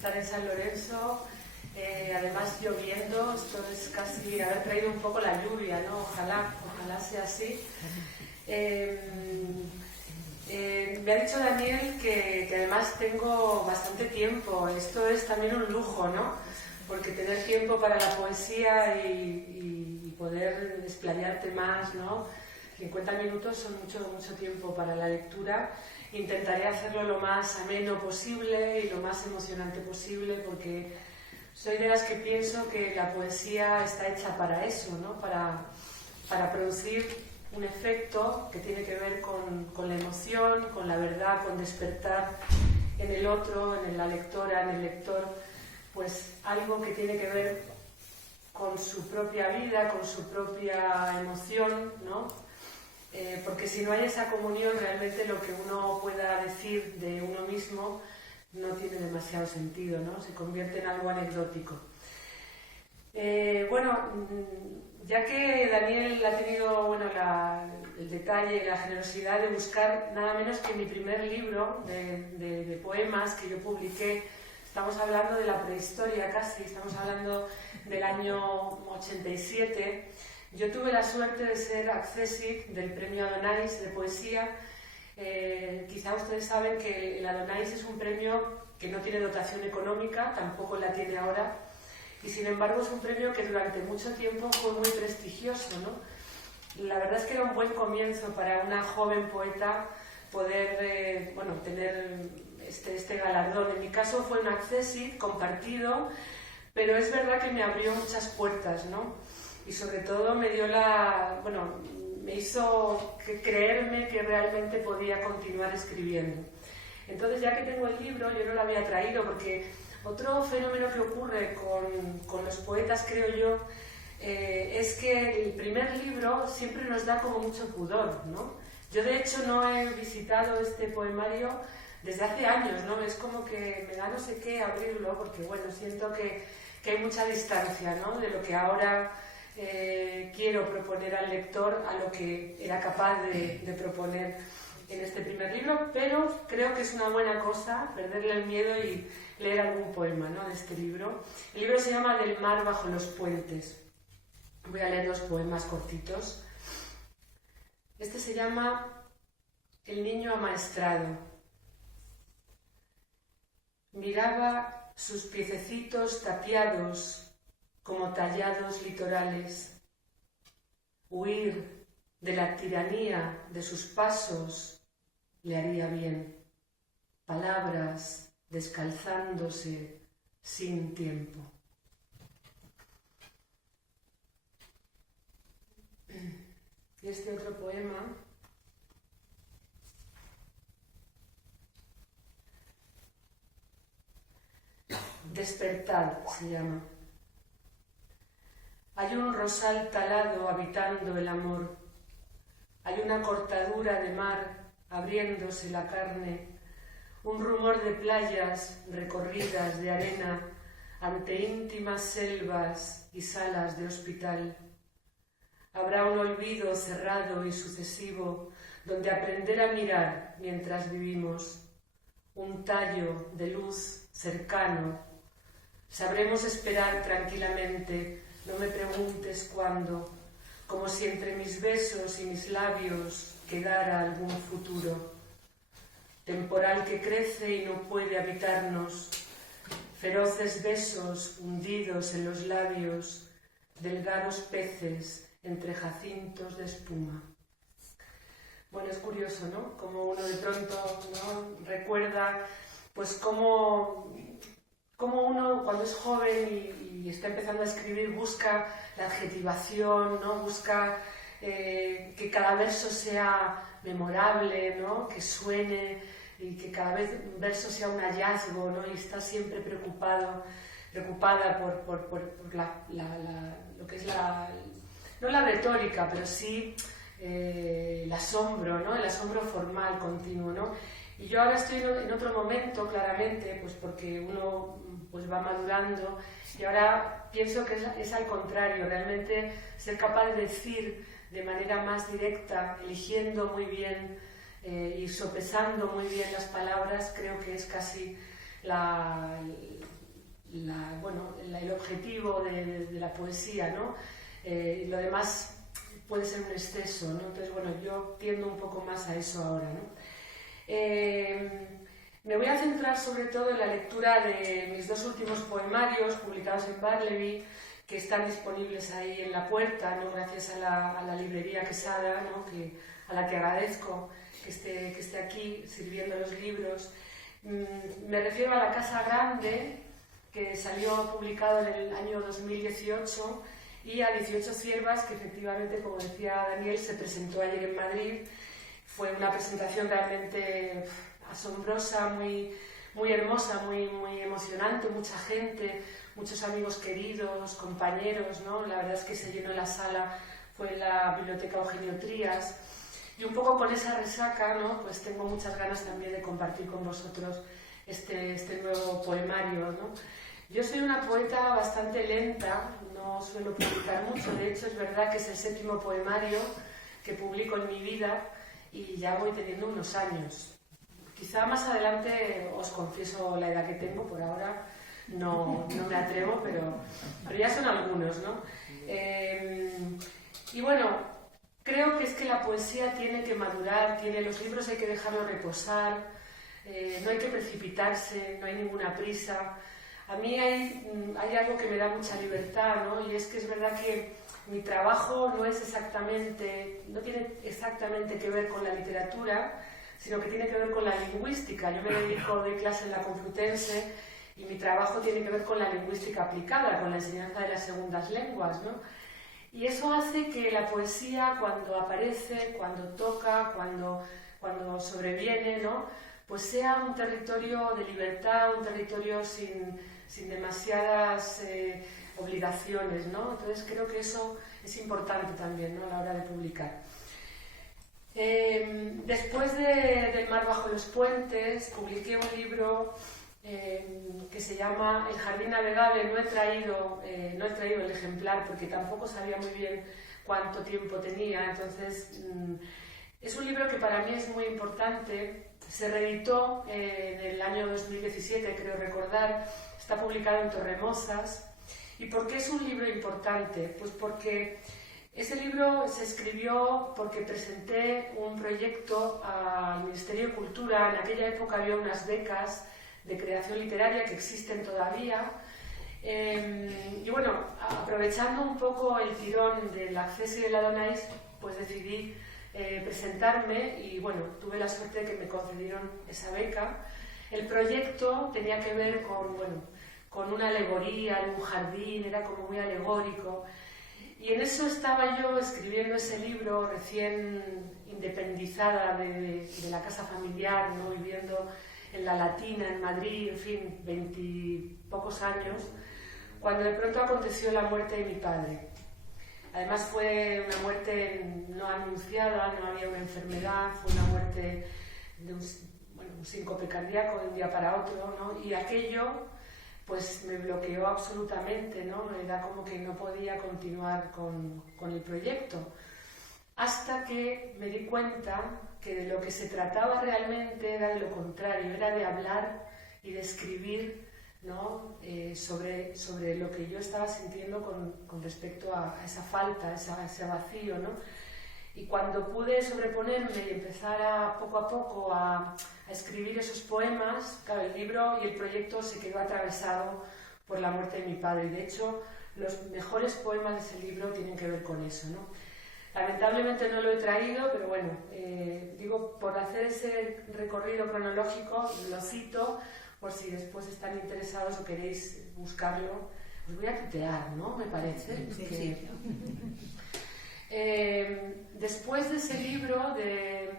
estar en San Lorenzo, además lloviendo. Esto es casi haber traído un poco la lluvia, ¿no? Ojalá sea así. Me ha dicho Daniel que además tengo bastante tiempo. Esto es también un lujo, ¿no? Porque tener tiempo para la poesía y poder explayarte más, ¿no? 50 minutos son mucho tiempo para la lectura. Intentaré hacerlo lo más ameno posible y lo más emocionante posible, porque soy de las que pienso que la poesía está hecha para eso, ¿no? Para producir un efecto que tiene que ver con la emoción, con la verdad, con despertar en el otro, en la lectora, en el lector, pues algo que tiene que ver con su propia vida, con su propia emoción, ¿no? Porque si no hay esa comunión, realmente lo que uno pueda decir de uno mismo no tiene demasiado sentido, ¿no? Se convierte en algo anecdótico. Ya que Daniel ha tenido el detalle y la generosidad de buscar nada menos que mi primer libro de poemas que yo publiqué, estamos hablando de la prehistoria casi, estamos hablando del año 87. Yo tuve la suerte de ser accessit del premio Adonais de poesía. Quizá ustedes saben que el Adonais es un premio que no tiene dotación económica, tampoco la tiene ahora, y sin embargo es un premio que durante mucho tiempo fue muy prestigioso, ¿no? La verdad es que era un buen comienzo para una joven poeta poder tener este galardón. En mi caso fue un accessit compartido, pero es verdad que me abrió muchas puertas, ¿no? Y sobre todo me hizo creerme que realmente podía continuar escribiendo. Entonces, ya que tengo el libro, yo no lo había traído porque otro fenómeno que ocurre con los poetas, creo yo, es que el primer libro siempre nos da como mucho pudor, ¿no? Yo, de hecho, no he visitado este poemario desde hace años, ¿no? Es como que me da no sé qué abrirlo porque, siento que hay mucha distancia, ¿no? De lo que ahora quiero proponer al lector a lo que era capaz de proponer en este primer libro, pero creo que es una buena cosa perderle el miedo y leer algún poema, ¿no? De este libro. El libro se llama Del mar bajo los puentes. Voy a leer 2 poemas cortitos. Este se llama El niño amaestrado. Miraba sus piececitos tapiados como tallados litorales. Huir de la tiranía de sus pasos le haría bien. Palabras descalzándose sin tiempo. Y este otro poema Despertar se llama. Hay un rosal talado habitando el amor. Hay una cortadura de mar abriéndose la carne. Un rumor de playas recorridas de arena ante íntimas selvas y salas de hospital. Habrá un olvido cerrado y sucesivo donde aprender a mirar mientras vivimos. Un tallo de luz cercano. Sabremos esperar tranquilamente. No me preguntes cuándo, como si entre mis besos y mis labios quedara algún futuro. Temporal que crece y no puede habitarnos, feroces besos hundidos en los labios, delgados peces entre jacintos de espuma. Es curioso, ¿no? Como uno de pronto, ¿no?, recuerda, pues cómo uno cuando es joven y está empezando a escribir busca la adjetivación, ¿no? Busca que cada verso sea memorable, ¿no? Que suene y que cada verso sea un hallazgo, ¿no? Y está siempre preocupada por lo que es no la retórica, pero sí el asombro, ¿no? El asombro formal, continuo, ¿no? Y yo ahora estoy en otro momento, claramente, pues porque uno pues va madurando, y ahora pienso que es al contrario, realmente ser capaz de decir de manera más directa, eligiendo muy bien y sopesando muy bien las palabras, creo que es casi el objetivo de la poesía, ¿no? Lo demás puede ser un exceso, ¿no? Entonces, bueno, yo tiendo un poco más a eso ahora, ¿no? Me voy a centrar sobre todo en la lectura de mis 2 últimos poemarios publicados en Barleby, que están disponibles ahí en la puerta, ¿no? Gracias a la librería Quesada, ¿no? A la que agradezco que esté aquí sirviendo los libros. Me refiero a La Casa Grande, que salió publicado en el año 2018, y a 18 ciervas, que efectivamente, como decía Daniel, se presentó ayer en Madrid. Fue una presentación realmente asombrosa, muy, muy hermosa, muy, muy emocionante, mucha gente, muchos amigos queridos, compañeros, ¿no? La verdad es que se llenó la sala, fue en la Biblioteca Eugenio Trías, y un poco con esa resaca, ¿no? Pues tengo muchas ganas también de compartir con vosotros este nuevo poemario, ¿no? Yo soy una poeta bastante lenta, no suelo publicar mucho, de hecho es verdad que es el 7º poemario que publico en mi vida y ya voy teniendo unos años. Quizá más adelante os confieso la edad que tengo, por ahora no me atrevo, pero ya son algunos, ¿no? Y bueno, creo que es que la poesía tiene que madurar, los libros hay que dejarlos reposar, no hay que precipitarse, no hay ninguna prisa. A mí hay algo que me da mucha libertad, ¿no? Y es que es verdad que mi trabajo no tiene exactamente que ver con la literatura, sino que tiene que ver con la lingüística. Yo me dedico de clase en la Complutense y mi trabajo tiene que ver con la lingüística aplicada, con la enseñanza de las segundas lenguas, ¿no? Y eso hace que la poesía, cuando aparece, cuando toca, cuando sobreviene, ¿no? Pues sea un territorio de libertad, un territorio sin demasiadas obligaciones, ¿no? Entonces creo que eso es importante también, ¿no? A la hora de publicar. Después del Mar bajo los puentes, publiqué un libro que se llama El jardín navegable. No he traído el ejemplar porque tampoco sabía muy bien cuánto tiempo tenía, entonces es un libro que para mí es muy importante. Se reeditó en el año 2017, creo recordar, está publicado en Torremosas. ¿Y por qué es un libro importante? Pues porque ese libro se escribió porque presenté un proyecto al Ministerio de Cultura. En aquella época había unas becas de creación literaria que existen todavía. Y bueno, aprovechando un poco el tirón del Acceso y del Adonais, pues decidí presentarme y bueno, tuve la suerte de que me concedieron esa beca. El proyecto tenía que ver con una alegoría en un jardín, era como muy alegórico. Y en eso estaba yo escribiendo ese libro, recién independizada de la casa familiar, ¿no? Viviendo en La Latina, en Madrid, en fin, 20 y pocos años, cuando de pronto aconteció la muerte de mi padre. Además fue una muerte no anunciada, no había una enfermedad, fue una muerte de un síncope cardíaco de un día para otro, ¿no? Y aquello pues me bloqueó absolutamente, ¿no? Era como que no podía continuar con el proyecto. Hasta que me di cuenta que de lo que se trataba realmente era de lo contrario, era de hablar y de escribir, ¿no? Sobre lo que yo estaba sintiendo con respecto a esa falta, ese vacío, ¿no? Y cuando pude sobreponerme y empezar poco a poco a escribir esos poemas, claro, el libro y el proyecto se quedó atravesado por la muerte de mi padre. Y de hecho, los mejores poemas de ese libro tienen que ver con eso, ¿no? Lamentablemente no lo he traído, pero bueno, digo, por hacer ese recorrido cronológico, lo cito, por si después están interesados o queréis buscarlo. Os voy a tutear, ¿no? Me parece. Sí, que... sí. Después de ese libro de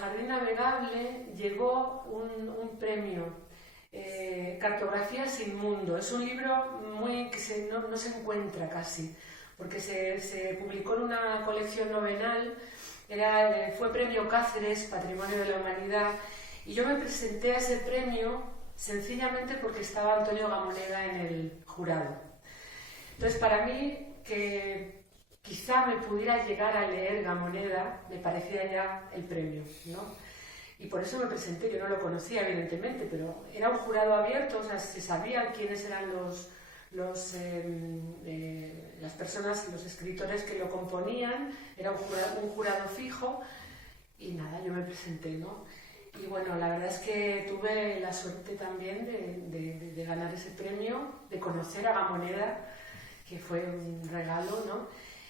Jardín Navegable llegó un premio, Cartografía sin Mundo. Es un libro que no se encuentra casi, porque se publicó en una colección novenal, fue premio Cáceres, Patrimonio de la Humanidad, y yo me presenté a ese premio sencillamente porque estaba Antonio Gamoneda en el jurado. Entonces, para mí, que quizá me pudiera llegar a leer Gamoneda, me parecía ya el premio, ¿no? Y por eso me presenté, yo no lo conocía evidentemente, pero era un jurado abierto, o sea, se sabía quiénes eran las personas, los escritores que lo componían, era un jurado fijo, y nada, yo me presenté, ¿no? Y bueno, la verdad es que tuve la suerte también de ganar ese premio, de conocer a Gamoneda, que fue un regalo, ¿no?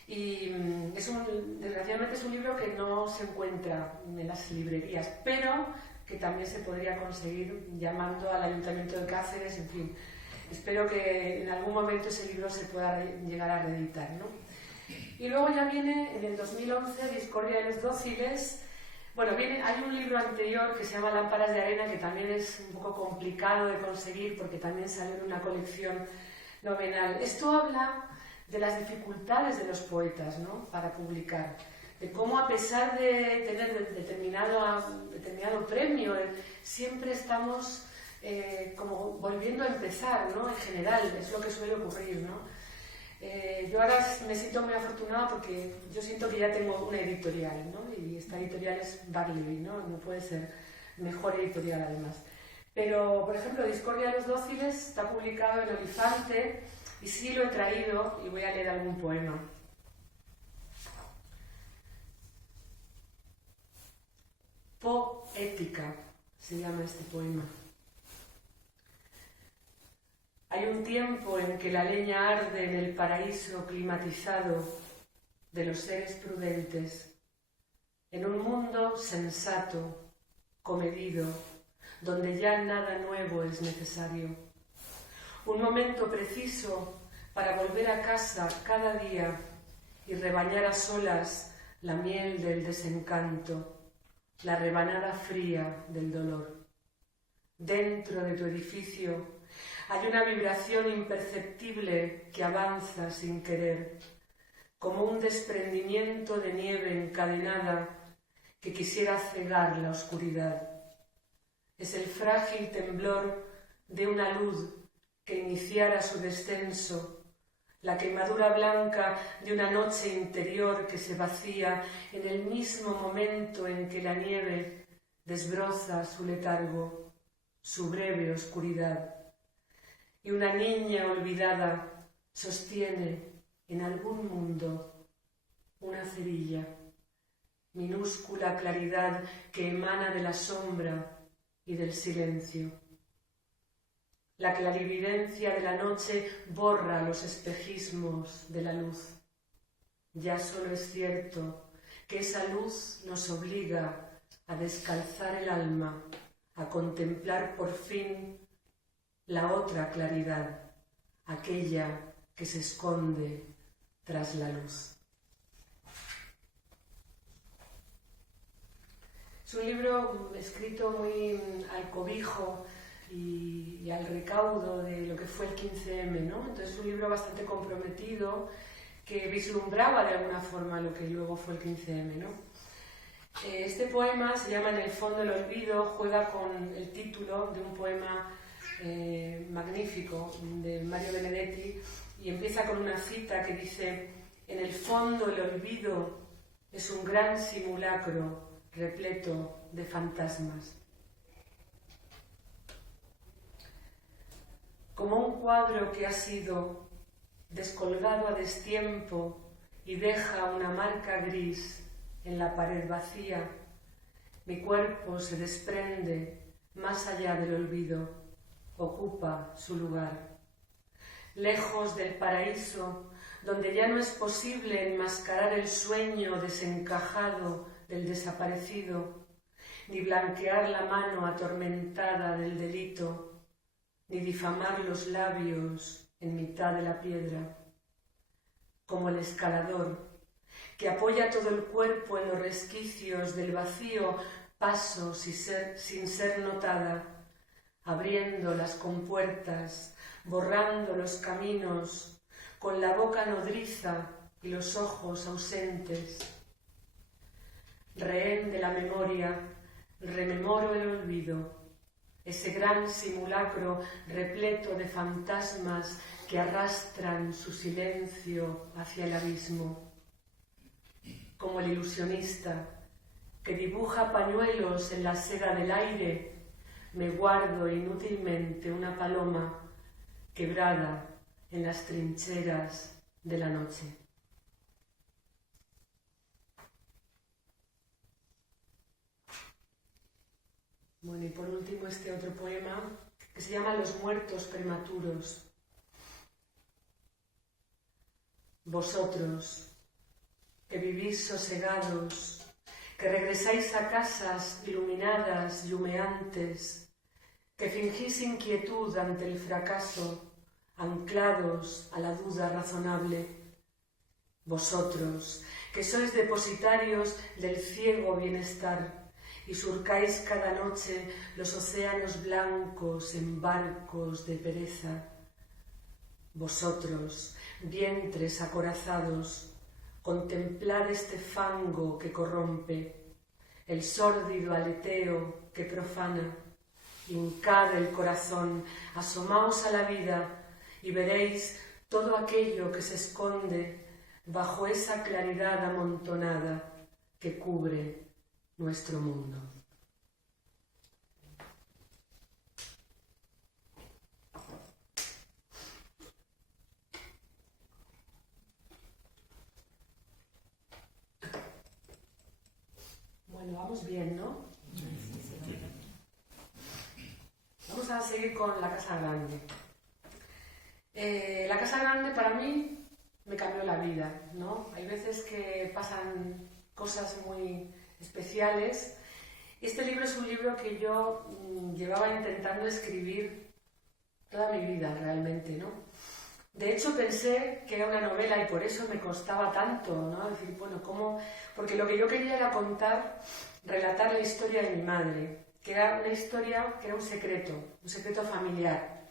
Y desgraciadamente es un libro que no se encuentra en las librerías, pero que también se podría conseguir llamando al Ayuntamiento de Cáceres, en fin. Espero que en algún momento ese libro se pueda llegar a reeditar, ¿no? Y luego ya viene, en el 2011, Discordia de los Dóciles. Bueno, hay un libro anterior que se llama Lámparas de Arena, que también es un poco complicado de conseguir porque también salió en una colección nominal. Esto habla de las dificultades de los poetas, ¿no?, para publicar, de cómo a pesar de tener determinado premio, siempre estamos como volviendo a empezar, ¿no?, en general, es lo que suele ocurrir, ¿no? Yo ahora me siento muy afortunada porque yo siento que ya tengo una editorial, ¿no? Y esta editorial es Barleby, ¿no? No puede ser mejor editorial además. Pero, por ejemplo, Discordia de los Dóciles está publicado en Olifante y sí lo he traído y voy a leer algún poema. Poética se llama este poema. Hay un tiempo en que la leña arde en el paraíso climatizado de los seres prudentes, en un mundo sensato, comedido, donde ya nada nuevo es necesario. Un momento preciso para volver a casa cada día y rebañar a solas la miel del desencanto, la rebanada fría del dolor. Dentro de tu edificio hay una vibración imperceptible que avanza sin querer, como un desprendimiento de nieve encadenada que quisiera cegar la oscuridad. Es el frágil temblor de una luz que iniciara su descenso, la quemadura blanca de una noche interior que se vacía en el mismo momento en que la nieve desbroza su letargo, su breve oscuridad. Y una niña olvidada sostiene en algún mundo una cerilla, minúscula claridad que emana de la sombra y del silencio. La clarividencia de la noche borra los espejismos de la luz. Ya solo es cierto que esa luz nos obliga a descalzar el alma, a contemplar por fin la otra claridad, aquella que se esconde tras la luz. Es un libro escrito muy al cobijo y al recaudo de lo que fue el 15M, ¿no? Entonces es un libro bastante comprometido que vislumbraba de alguna forma lo que luego fue el 15M, ¿no? Este poema se llama En el fondo del olvido, juega con el título de un poema magnífico de Mario Benedetti y empieza con una cita que dice: en el fondo el olvido es un gran simulacro repleto de fantasmas. Como un cuadro que ha sido descolgado a destiempo y deja una marca gris en la pared vacía, mi cuerpo se desprende más allá del olvido, ocupa su lugar. Lejos del paraíso, donde ya no es posible enmascarar el sueño desencajado del desaparecido, ni blanquear la mano atormentada del delito, ni difamar los labios en mitad de la piedra. Como el escalador, que apoya todo el cuerpo en los resquicios del vacío, paso sin ser notada, abriendo las compuertas, borrando los caminos, con la boca nodriza y los ojos ausentes. Rehén de la memoria, rememoro el olvido, ese gran simulacro repleto de fantasmas que arrastran su silencio hacia el abismo. Como el ilusionista que dibuja pañuelos en la seda del aire, me guardo inútilmente una paloma quebrada en las trincheras de la noche. Bueno, y por último este otro poema que se llama Los muertos prematuros. Vosotros, que vivís sosegados, que regresáis a casas iluminadas y humeantes, que fingís inquietud ante el fracaso, anclados a la duda razonable. Vosotros, que sois depositarios del ciego bienestar y surcáis cada noche los océanos blancos en barcos de pereza. Vosotros, vientres acorazados, contemplad este fango que corrompe, el sórdido aleteo que profana. Hincad el corazón, asomaos a la vida y veréis todo aquello que se esconde bajo esa claridad amontonada que cubre nuestro mundo. Bueno, vamos bien, ¿no? Vamos a seguir con La Casa Grande. La Casa Grande para mí me cambió la vida, ¿no? Hay veces que pasan cosas muy especiales. Este libro es un libro que yo llevaba intentando escribir toda mi vida realmente, ¿no? De hecho pensé que era una novela y por eso me costaba tanto, ¿no? Decir, bueno, ¿cómo? Porque lo que yo quería era relatar la historia de mi madre, que era una historia que era un secreto familiar.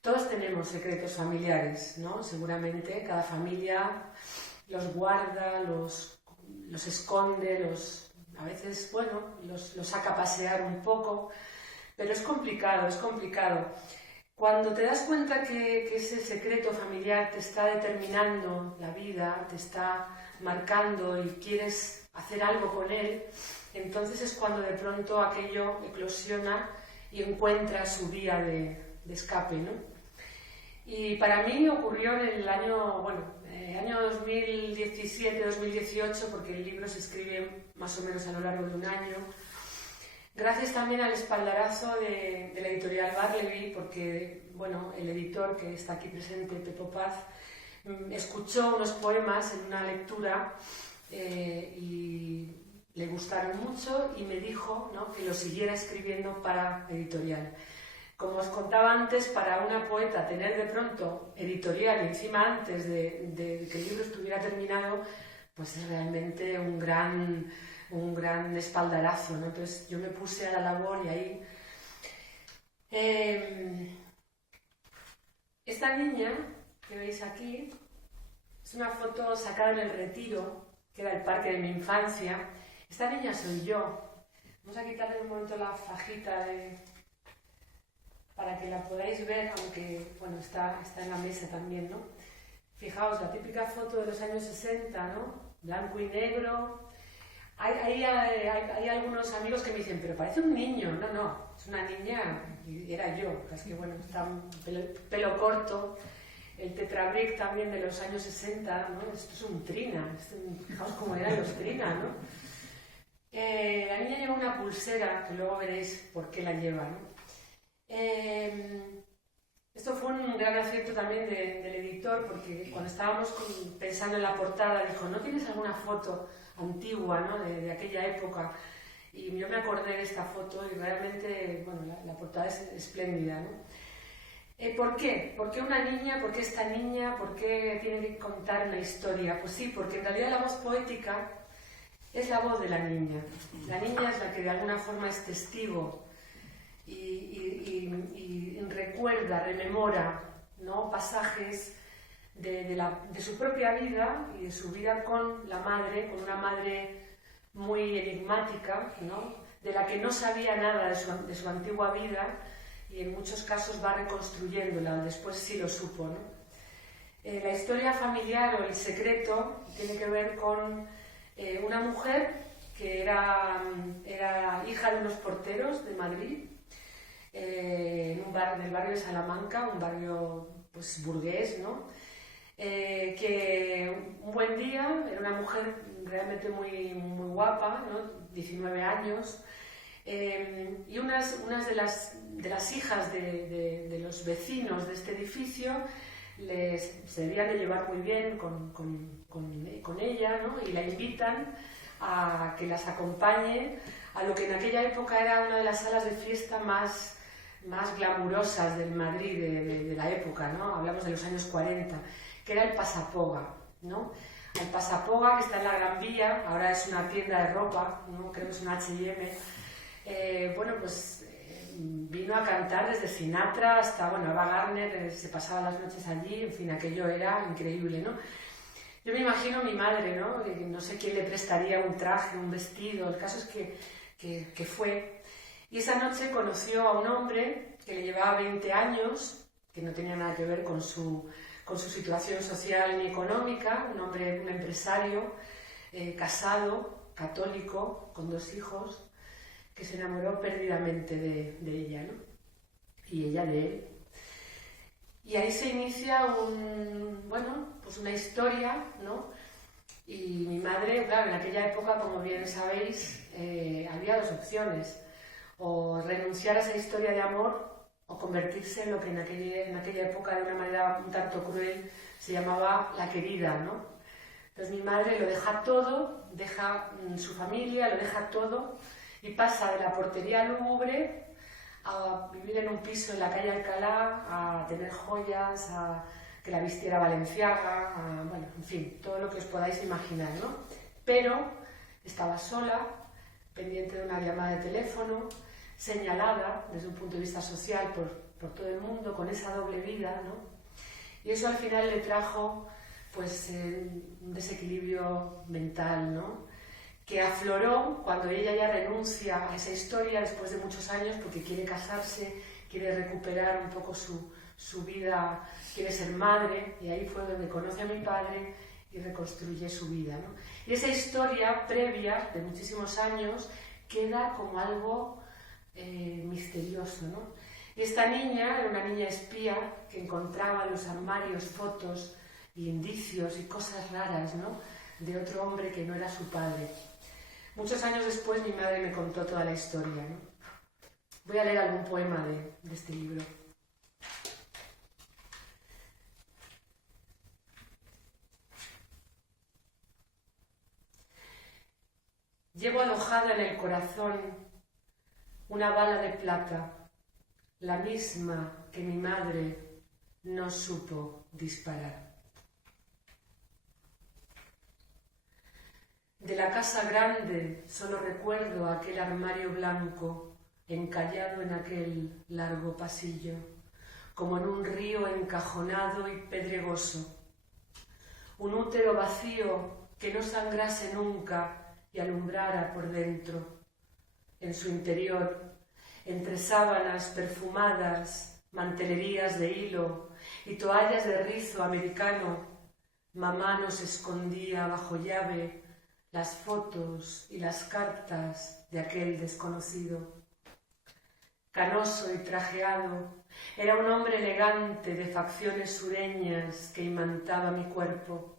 Todos tenemos secretos familiares, ¿no? Seguramente cada familia los guarda, los esconde, a veces, bueno, los saca a pasear un poco, pero es complicado. Cuando te das cuenta que ese secreto familiar te está determinando la vida, te está marcando y quieres hacer algo con él, entonces es cuando de pronto aquello eclosiona y encuentra su vía de escape, ¿no? Y para mí ocurrió en el año 2017-2018, porque el libro se escribe más o menos a lo largo de un año, gracias también al espaldarazo de la editorial Barleby, porque, bueno, el editor que está aquí presente, Pepo Paz, escuchó unos poemas en una lectura y le gustaron mucho y me dijo, ¿no?, que lo siguiera escribiendo para editorial. Como os contaba antes, para una poeta tener de pronto editorial encima antes de que el libro estuviera terminado, pues es realmente un gran espaldarazo, ¿no? Entonces yo me puse a la labor y ahí... Esta niña que veis aquí es una foto sacada en El Retiro, que era el parque de mi infancia. Esta niña soy yo. Vamos a quitarle un momento la fajita para que la podáis ver, aunque bueno, está en la mesa también, ¿no? Fijaos, la típica foto de los años 60, ¿no? Blanco y negro. Hay algunos amigos que me dicen, pero parece un niño. No, es una niña, y era yo. Es que bueno, está pelo corto. El Tetrabric también de los años 60, ¿no? Esto es un Trina. Fijaos cómo eran los Trina, ¿no? La niña lleva una pulsera, que luego veréis por qué la lleva, ¿no? Esto fue un gran acierto también del editor, porque cuando estábamos pensando en la portada dijo, ¿no tienes alguna foto antigua, ¿no?, de aquella época? Y yo me acordé de esta foto y realmente, bueno, la portada es espléndida, ¿no? ¿Por qué? ¿Por qué una niña? ¿Por qué esta niña? ¿Por qué tiene que contar una historia? Pues sí, porque en realidad la voz poética es la voz de la niña. La niña es la que de alguna forma es testigo y recuerda, rememora, ¿no?, pasajes de su propia vida y de su vida con la madre, con una madre muy enigmática, ¿no?, de la que no sabía nada de su antigua vida y en muchos casos va reconstruyéndola, después sí lo supo, ¿no? La historia familiar o el secreto tiene que ver con una mujer que era hija de unos porteros de Madrid, en del barrio de Salamanca, un barrio pues burgués, ¿no? Que un buen día era una mujer realmente muy, muy guapa, ¿no? 19 años, y unas de las hijas de los vecinos de este edificio se debían de llevar muy bien con ella, ¿no? Y la invitan a que las acompañe a lo que en aquella época era una de las salas de fiesta más glamurosas del Madrid de la época, ¿no? Hablamos de los años 40, que era el Pasapoga, ¿no? El Pasapoga, que está en la Gran Vía, ahora es una tienda de ropa, ¿no? Creo que es un H&M. Vino a cantar desde Sinatra hasta, Ava Gardner, se pasaba las noches allí, en fin, aquello era increíble, ¿no? Yo me imagino a mi madre, ¿no? No sé quién le prestaría un traje, un vestido, el caso es que fue. Y esa noche conoció a un hombre que le llevaba 20 años, que no tenía nada que ver con su situación social ni económica, un hombre, un empresario, casado, católico, con 2 hijos, que se enamoró perdidamente de ella, ¿no? Y ella de él. Y ahí se inicia una historia, ¿no? Y mi madre, claro, en aquella época, como bien sabéis, había 2 opciones: o renunciar a esa historia de amor o convertirse en lo que en aquella época, de una manera un tanto cruel, se llamaba la querida, ¿no? Entonces mi madre lo deja todo, deja su familia, lo deja todo, y pasa de la portería lúgubre a vivir en un piso en la calle Alcalá, a tener joyas, a que la vistiera Balenciaga, en fin, todo lo que os podáis imaginar, ¿no? Pero estaba sola, pendiente de una llamada de teléfono, señalada desde un punto de vista social por todo el mundo, con esa doble vida, ¿no? Y eso al final le trajo pues un desequilibrio mental, ¿no? Que afloró cuando ella ya renuncia a esa historia después de muchos años, porque quiere casarse, quiere recuperar un poco su vida, quiere ser madre, y ahí fue donde conoce a mi padre y reconstruye su vida, ¿no? Y esa historia previa de muchísimos años queda como algo misterioso, ¿no? Y esta niña era una niña espía que encontraba en los armarios fotos e indicios y cosas raras, ¿no? De otro hombre que no era su padre. Muchos años después mi madre me contó toda la historia, ¿no? Voy a leer algún poema de este libro. Llevo alojada en el corazón una bala de plata, la misma que mi madre no supo disparar. De la casa grande solo recuerdo aquel armario blanco encallado en aquel largo pasillo, como en un río encajonado y pedregoso. Un útero vacío que no sangrase nunca y alumbrara por dentro. En su interior, entre sábanas perfumadas, mantelerías de hilo y toallas de rizo americano, mamá nos escondía bajo llave las fotos y las cartas de aquel desconocido. Canoso y trajeado, era un hombre elegante de facciones sureñas que imantaba mi cuerpo.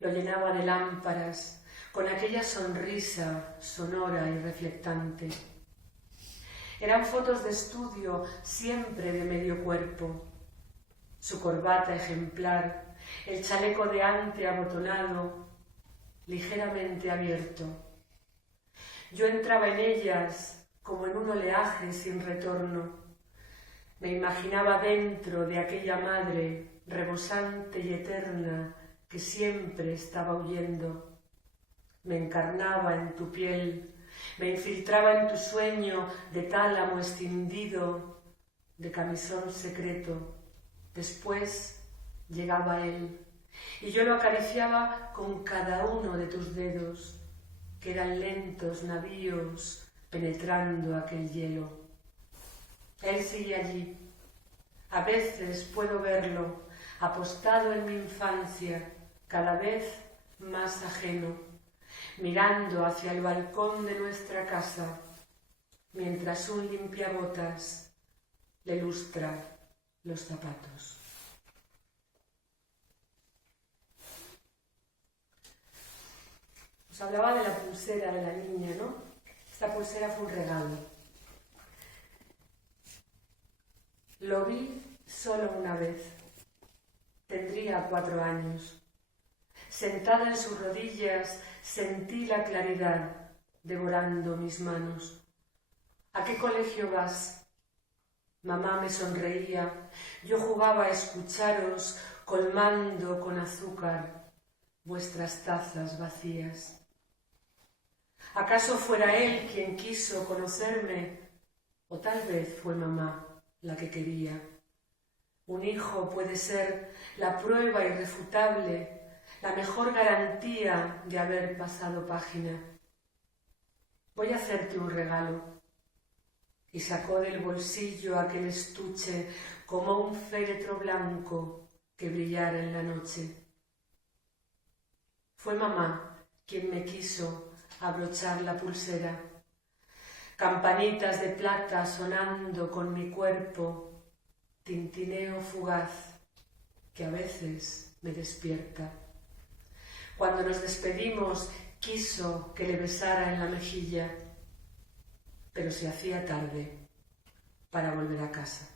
Lo llenaba de lámparas, con aquella sonrisa sonora y reflectante. Eran fotos de estudio, siempre de medio cuerpo. Su corbata ejemplar, el chaleco de ante abotonado, ligeramente abierto. Yo entraba en ellas como en un oleaje sin retorno. Me imaginaba dentro de aquella madre rebosante y eterna que siempre estaba huyendo. Me encarnaba en tu piel, me infiltraba en tu sueño de tálamo escindido, de camisón secreto. Después llegaba él, y yo lo acariciaba con cada uno de tus dedos, que eran lentos navíos penetrando aquel hielo. Él sigue allí. A veces puedo verlo, apostado en mi infancia, cada vez más ajeno. mirando hacia el balcón de nuestra casa, mientras un limpiabotas le lustra los zapatos. Os hablaba de la pulsera de la niña, ¿no? Esta pulsera fue un regalo. Lo vi solo una vez. Tendría 4 años. Sentada en sus rodillas, sentí la claridad devorando mis manos. ¿A qué colegio vas? Mamá me sonreía. Yo jugaba a escucharos, colmando con azúcar vuestras tazas vacías. ¿Acaso fuera él quien quiso conocerme? O tal vez fue mamá la que quería. Un hijo puede ser la prueba irrefutable, la mejor garantía de haber pasado página. Voy a hacerte un regalo. Y sacó del bolsillo aquel estuche como un féretro blanco que brillara en la noche. Fue mamá quien me quiso abrochar la pulsera. Campanitas de plata sonando con mi cuerpo, tintineo fugaz que a veces me despierta. Cuando nos despedimos, quiso que le besara en la mejilla, pero se hacía tarde para volver a casa.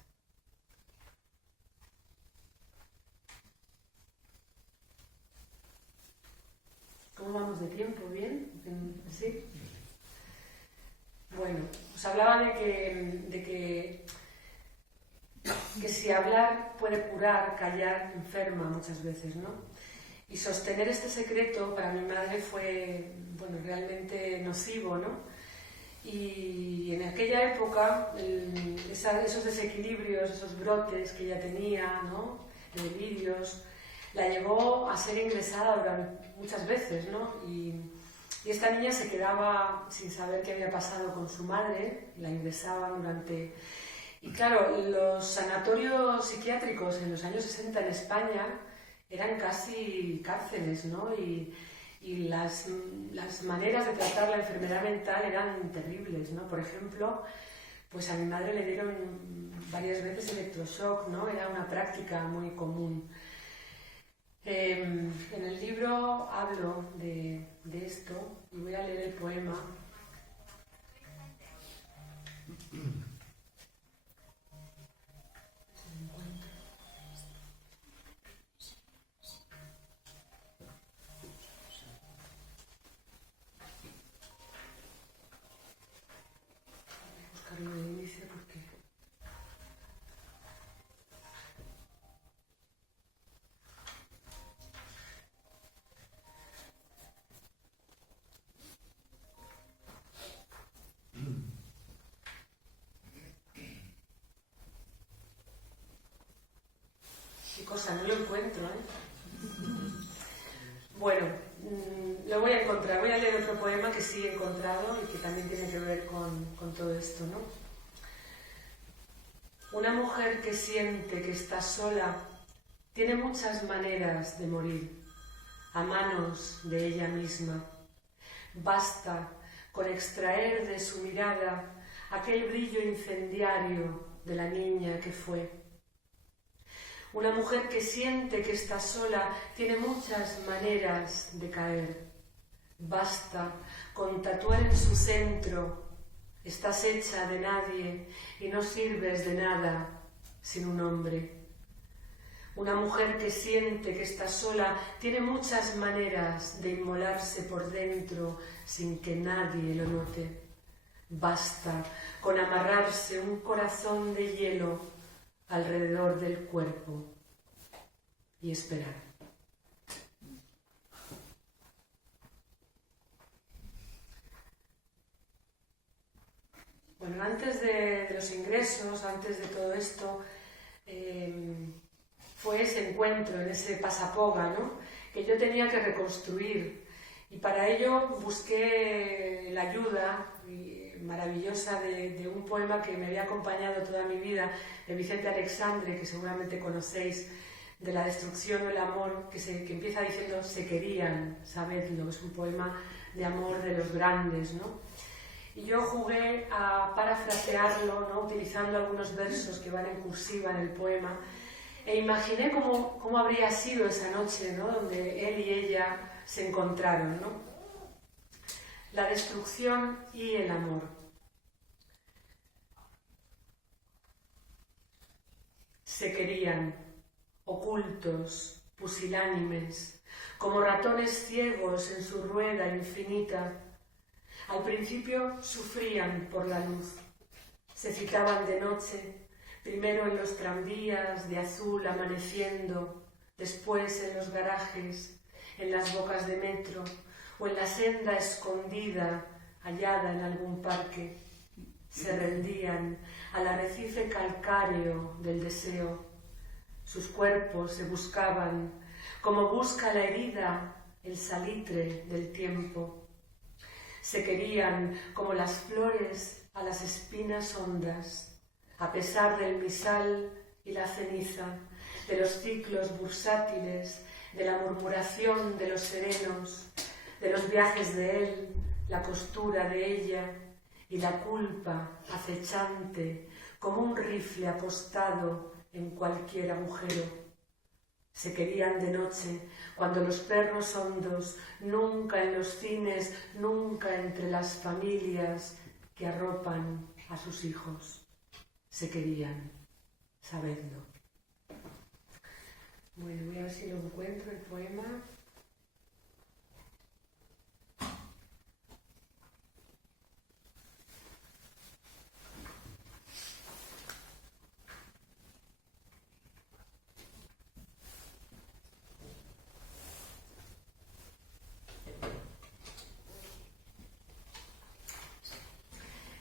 ¿Cómo vamos de tiempo? ¿Bien? ¿Sí? Bueno, os hablaba de que si hablar puede curar, callar enferma muchas veces, ¿no? Y sostener este secreto para mi madre fue, bueno, realmente nocivo, ¿no? Y en aquella época, esos desequilibrios, esos brotes que ella tenía, ¿no? Delirios, la llevó a ser ingresada muchas veces, ¿no? Y esta niña se quedaba sin saber qué había pasado con su madre, la ingresaban durante... Y claro, los sanatorios psiquiátricos en los años 60 en España eran casi cárceles, ¿no? Y las maneras de tratar la enfermedad mental eran terribles, ¿no? Por ejemplo, pues a mi madre le dieron varias veces electroshock, ¿no? Era una práctica muy común. En el libro hablo de esto y voy a leer el poema. Buscarlo de inicio porque... cosa, no lo encuentro, Bueno, lo voy a encontrar. Voy a leer otro poema que sí he encontrado y que también tiene que ver con todo esto, ¿no? Una mujer que siente que está sola tiene muchas maneras de morir, a manos de ella misma. Basta con extraer de su mirada aquel brillo incendiario de la niña que fue. Una mujer que siente que está sola tiene muchas maneras de caer. Basta con tatuar en su centro: estás hecha de nadie y no sirves de nada sin un hombre. Una mujer que siente que está sola tiene muchas maneras de inmolarse por dentro sin que nadie lo note. Basta con amarrarse un corazón de hielo alrededor del cuerpo y esperar. Bueno, antes de los ingresos, antes de todo esto, fue ese encuentro en ese Pasapoga, ¿no?, que yo tenía que reconstruir, y para ello busqué la ayuda maravillosa de un poema que me había acompañado toda mi vida, de Vicente Alexandre, que seguramente conocéis, de la destrucción del amor, que empieza diciendo: se querían, sabedlo. Es un poema de amor de los grandes, ¿no? Y yo jugué a parafrasearlo, ¿no? Utilizando algunos versos que van en cursiva en el poema, e imaginé cómo habría sido esa noche, ¿no? Donde él y ella se encontraron, ¿no? La destrucción y el amor. Se querían, ocultos, pusilánimes, como ratones ciegos en su rueda infinita. Al principio sufrían por la luz, se citaban de noche, primero en los tranvías de azul amaneciendo, después en los garajes, en las bocas de metro o en la senda escondida hallada en algún parque. Se rendían al arrecife calcáreo del deseo. Sus cuerpos se buscaban como busca la herida el salitre del tiempo. Se querían como las flores a las espinas hondas, a pesar del misal y la ceniza, de los ciclos bursátiles, de la murmuración de los serenos, de los viajes de él, la costura de ella y la culpa acechante como un rifle apostado en cualquier agujero. Se querían de noche, cuando los perros hondos, nunca en los cines, nunca entre las familias que arropan a sus hijos. Se querían, sabedlo. Bueno, voy a ver si lo encuentro, el poema.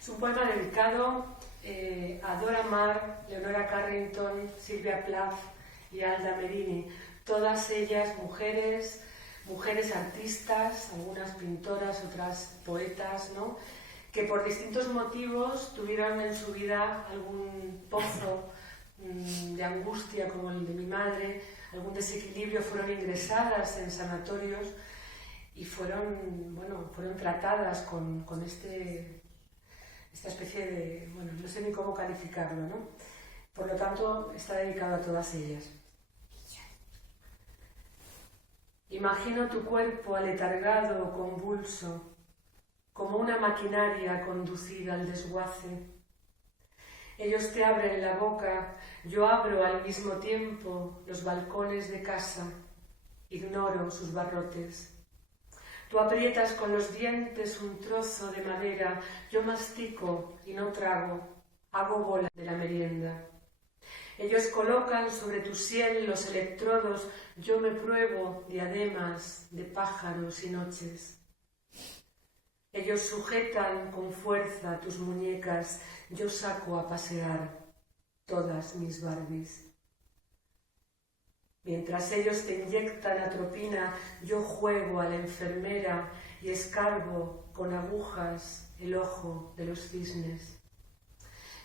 Es un poema dedicado a Dora Maar, Leonora Carrington, Silvia Plath y Alda Merini, todas ellas mujeres artistas, algunas pintoras, otras poetas, ¿no? Que por distintos motivos tuvieron en su vida algún pozo de angustia como el de mi madre, algún desequilibrio, fueron ingresadas en sanatorios y fueron tratadas con esta especie de, no sé ni cómo calificarlo, ¿no? Por lo tanto, está dedicado a todas ellas. Imagino tu cuerpo aletargado o convulso, como una maquinaria conducida al desguace. Ellos te abren la boca, yo abro al mismo tiempo los balcones de casa, ignoro sus barrotes. Tú aprietas con los dientes un trozo de madera, yo mastico y no trago, hago bola de la merienda. Ellos colocan sobre tu sien los electrodos, yo me pruebo diademas de pájaros y noches. Ellos sujetan con fuerza tus muñecas, yo saco a pasear todas mis Barbies. Mientras ellos te inyectan atropina, yo juego a la enfermera y escarbo con agujas el ojo de los cisnes.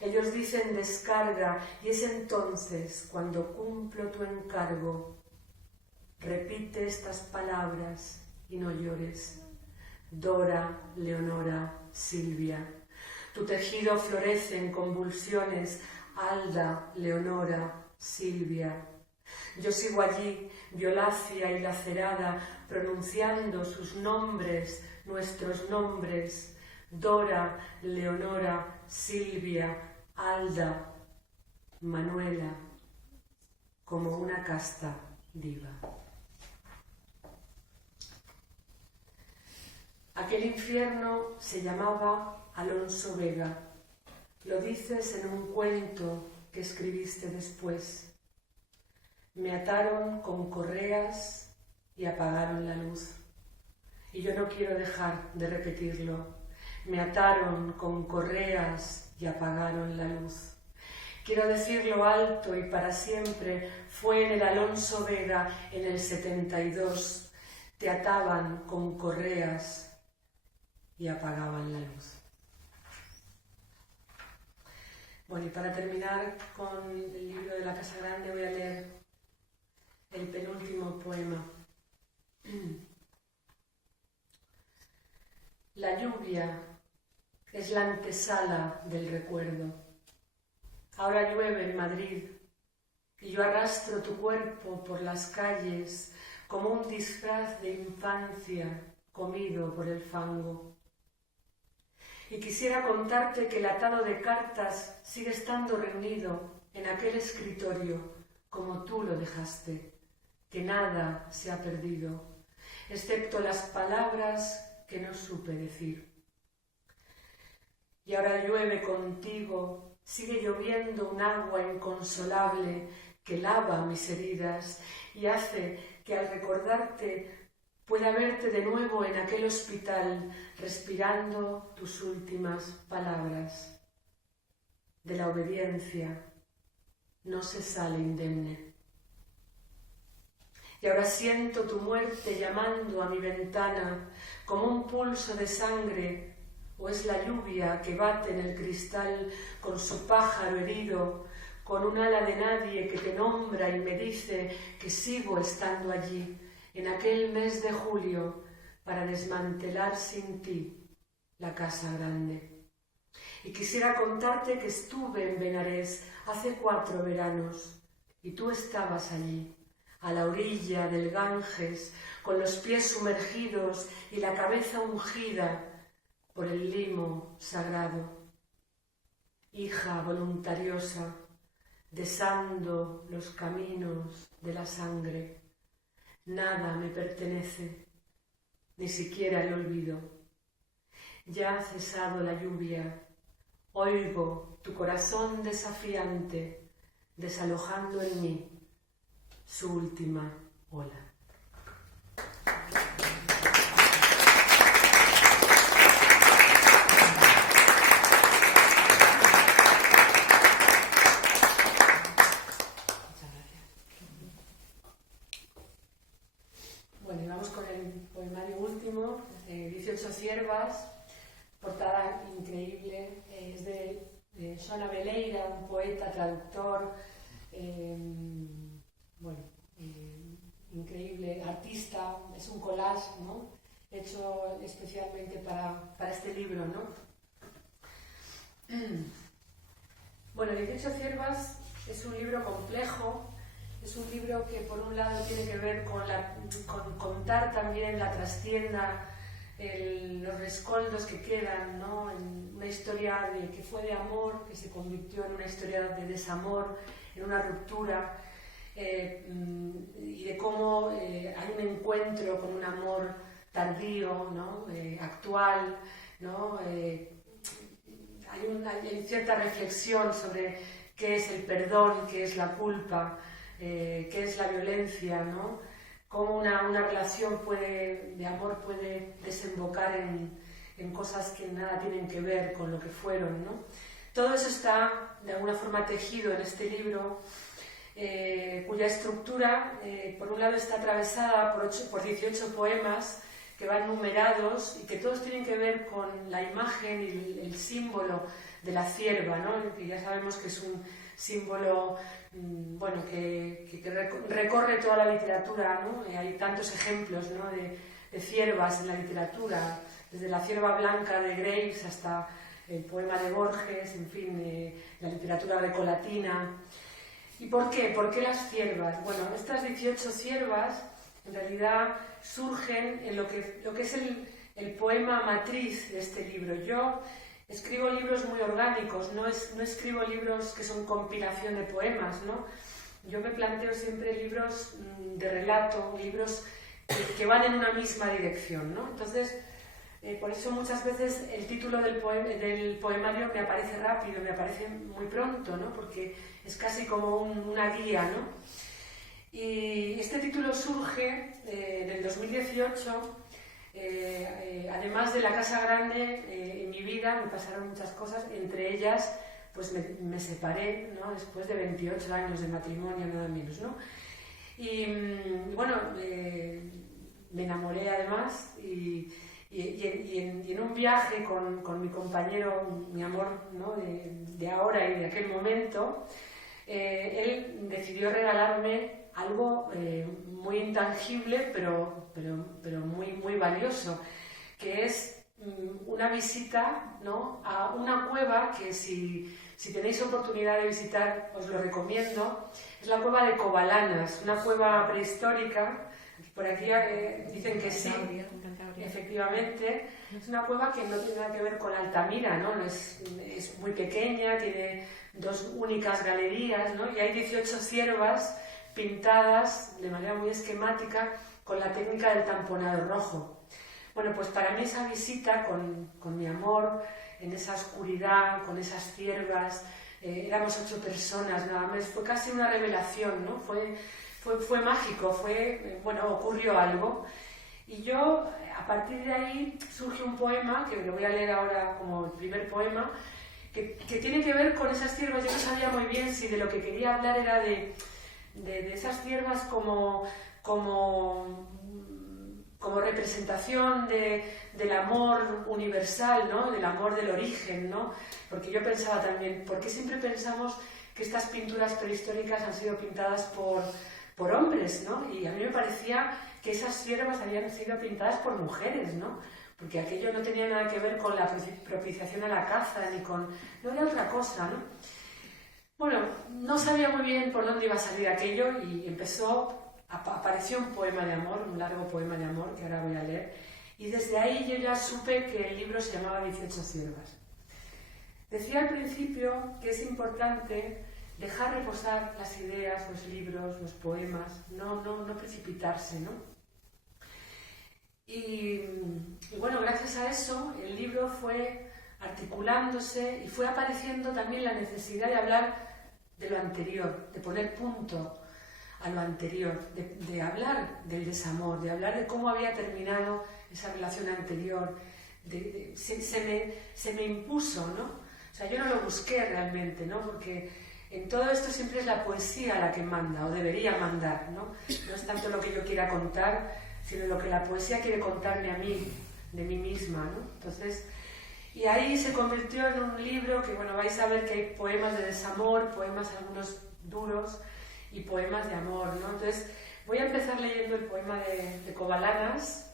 Ellos dicen descarga y es entonces cuando cumplo tu encargo. Repite estas palabras y no llores. Dora, Leonora, Silvia. Tu tejido florece en convulsiones. Alda, Leonora, Silvia. Yo sigo allí, violácea y lacerada, pronunciando sus nombres, nuestros nombres. Dora, Leonora, Silvia, Alda, Manuela, como una casta diva. Aquel infierno se llamaba Alonso Vega. Lo dices en un cuento que escribiste después. Me ataron con correas y apagaron la luz. Y yo no quiero dejar de repetirlo. Me ataron con correas y apagaron la luz. Quiero decirlo alto y para siempre, fue en el Alonso Vega en el 72. Te ataban con correas y apagaban la luz. Bueno, y para terminar con el libro de la Casa Grande voy a leer el penúltimo poema. La lluvia es la antesala del recuerdo. Ahora llueve en Madrid y yo arrastro tu cuerpo por las calles como un disfraz de infancia comido por el fango. Y quisiera contarte que el atado de cartas sigue estando reunido en aquel escritorio como tú lo dejaste, que nada se ha perdido, excepto las palabras que no supe decir. Y ahora llueve contigo, sigue lloviendo un agua inconsolable que lava mis heridas y hace que al recordarte pueda verte de nuevo en aquel hospital respirando tus últimas palabras. De la obediencia no se sale indemne. Y ahora siento tu muerte llamando a mi ventana como un pulso de sangre, o es la lluvia que bate en el cristal con su pájaro herido, con un ala de nadie que te nombra y me dice que sigo estando allí, en aquel mes de julio, para desmantelar sin ti la casa grande. Y quisiera contarte que estuve en Benarés hace 4 veranos y tú estabas allí, a la orilla del Ganges, con los pies sumergidos y la cabeza ungida por el limo sagrado. Hija voluntariosa, desando los caminos de la sangre, nada me pertenece, ni siquiera el olvido. Ya ha cesado la lluvia, oigo tu corazón desafiante desalojando en mí su última ola. Bueno, y vamos con el poemario último, 18 ciervas, portada increíble, es de Joan Abeleira, un poeta, traductor, increíble, artista, es un collage, ¿no?, hecho especialmente para este libro, ¿no? Bueno, 18 ciervas es un libro complejo. Es un libro que por un lado tiene que ver con contar también la trastienda, los rescoldos que quedan, ¿no?, en una historia que fue de amor, que se convirtió en una historia de desamor, en una ruptura, y de cómo hay un encuentro con un amor tardío, ¿no?, actual, ¿no? Hay cierta reflexión sobre qué es el perdón, qué es la culpa, qué es la violencia, ¿no? Cómo una relación de amor puede desembocar en cosas que nada tienen que ver con lo que fueron, ¿no? Todo eso está de alguna forma tejido en este libro, cuya estructura, por un lado, está atravesada por 18 poemas que van numerados y que todos tienen que ver con la imagen y el símbolo de la cierva, ¿no?, que ya sabemos que es un símbolo que recorre toda la literatura, ¿no? Hay tantos ejemplos, ¿no?, de ciervas en la literatura, desde la cierva blanca de Graves hasta el poema de Borges, en fin, la literatura grecolatina. ¿Y por qué? ¿Por qué las ciervas? Bueno, estas 18 ciervas en realidad surgen en lo que es el poema matriz de este libro. Yo escribo libros muy orgánicos, no escribo libros que son compilación de poemas, ¿no? Yo me planteo siempre libros de relato, libros que van en una misma dirección, ¿no? Entonces, por eso muchas veces el título del poemario me aparece rápido, me aparece muy pronto, ¿no?, porque es casi como una guía, ¿no? Y este título surge en el 2018. Además de la casa grande, en mi vida me pasaron muchas cosas, entre ellas pues me separé, ¿no?, después de 28 años de matrimonio, nada menos, ¿no? Y bueno, me enamoré además y en un viaje con mi compañero, mi amor, ¿no?, de ahora y de aquel momento, él decidió regalarme algo muy intangible, pero muy, muy valioso, que es una visita, ¿no?, a una cueva que si tenéis oportunidad de visitar os lo recomiendo. Es la cueva de Covalanas, una cueva prehistórica. Por aquí dicen que sí, efectivamente. Es una cueva que no tiene nada que ver con Altamira, ¿no? Es muy pequeña, tiene 2 únicas galerías, ¿no? Y hay 18 ciervas pintadas de manera muy esquemática con la técnica del tamponado rojo. Bueno, pues para mí esa visita con mi amor, en esa oscuridad, con esas ciervas, éramos 8 personas nada más, fue casi una revelación, ¿no? Fue mágico, ocurrió algo. Y yo, a partir de ahí, surge un poema, que lo voy a leer ahora como el primer poema, que tiene que ver con esas ciervas. Yo no sabía muy bien si de lo que quería hablar era de esas ciervas como representación del amor universal, ¿no?, del amor del origen, ¿no? Porque yo pensaba también, ¿por qué siempre pensamos que estas pinturas prehistóricas han sido pintadas por hombres, ¿no? Y a mí me parecía que esas ciervas habían sido pintadas por mujeres, ¿no? Porque aquello no tenía nada que ver con la propiciación a la caza, no era otra cosa, ¿no? Bueno, no sabía muy bien por dónde iba a salir aquello y apareció un poema de amor, un largo poema de amor que ahora voy a leer, y desde ahí yo ya supe que el libro se llamaba 18 ciervas. Decía al principio que es importante dejar reposar las ideas, los libros, los poemas, no precipitarse, ¿no? Y bueno, gracias a eso el libro fue articulándose y fue apareciendo también la necesidad de hablar de lo anterior, de poner punto a lo anterior, de hablar del desamor, de hablar de cómo había terminado esa relación anterior. Se me impuso, ¿no? O sea, yo no lo busqué realmente, ¿no? Porque en todo esto siempre es la poesía la que manda, o debería mandar, ¿no? No es tanto lo que yo quiera contar, sino lo que la poesía quiere contarme a mí, de mí misma, ¿no? Entonces, y ahí se convirtió en un libro que, bueno, vais a ver que hay poemas de desamor, poemas algunos duros, y poemas de amor, ¿no? Entonces, voy a empezar leyendo el poema de Covalanas.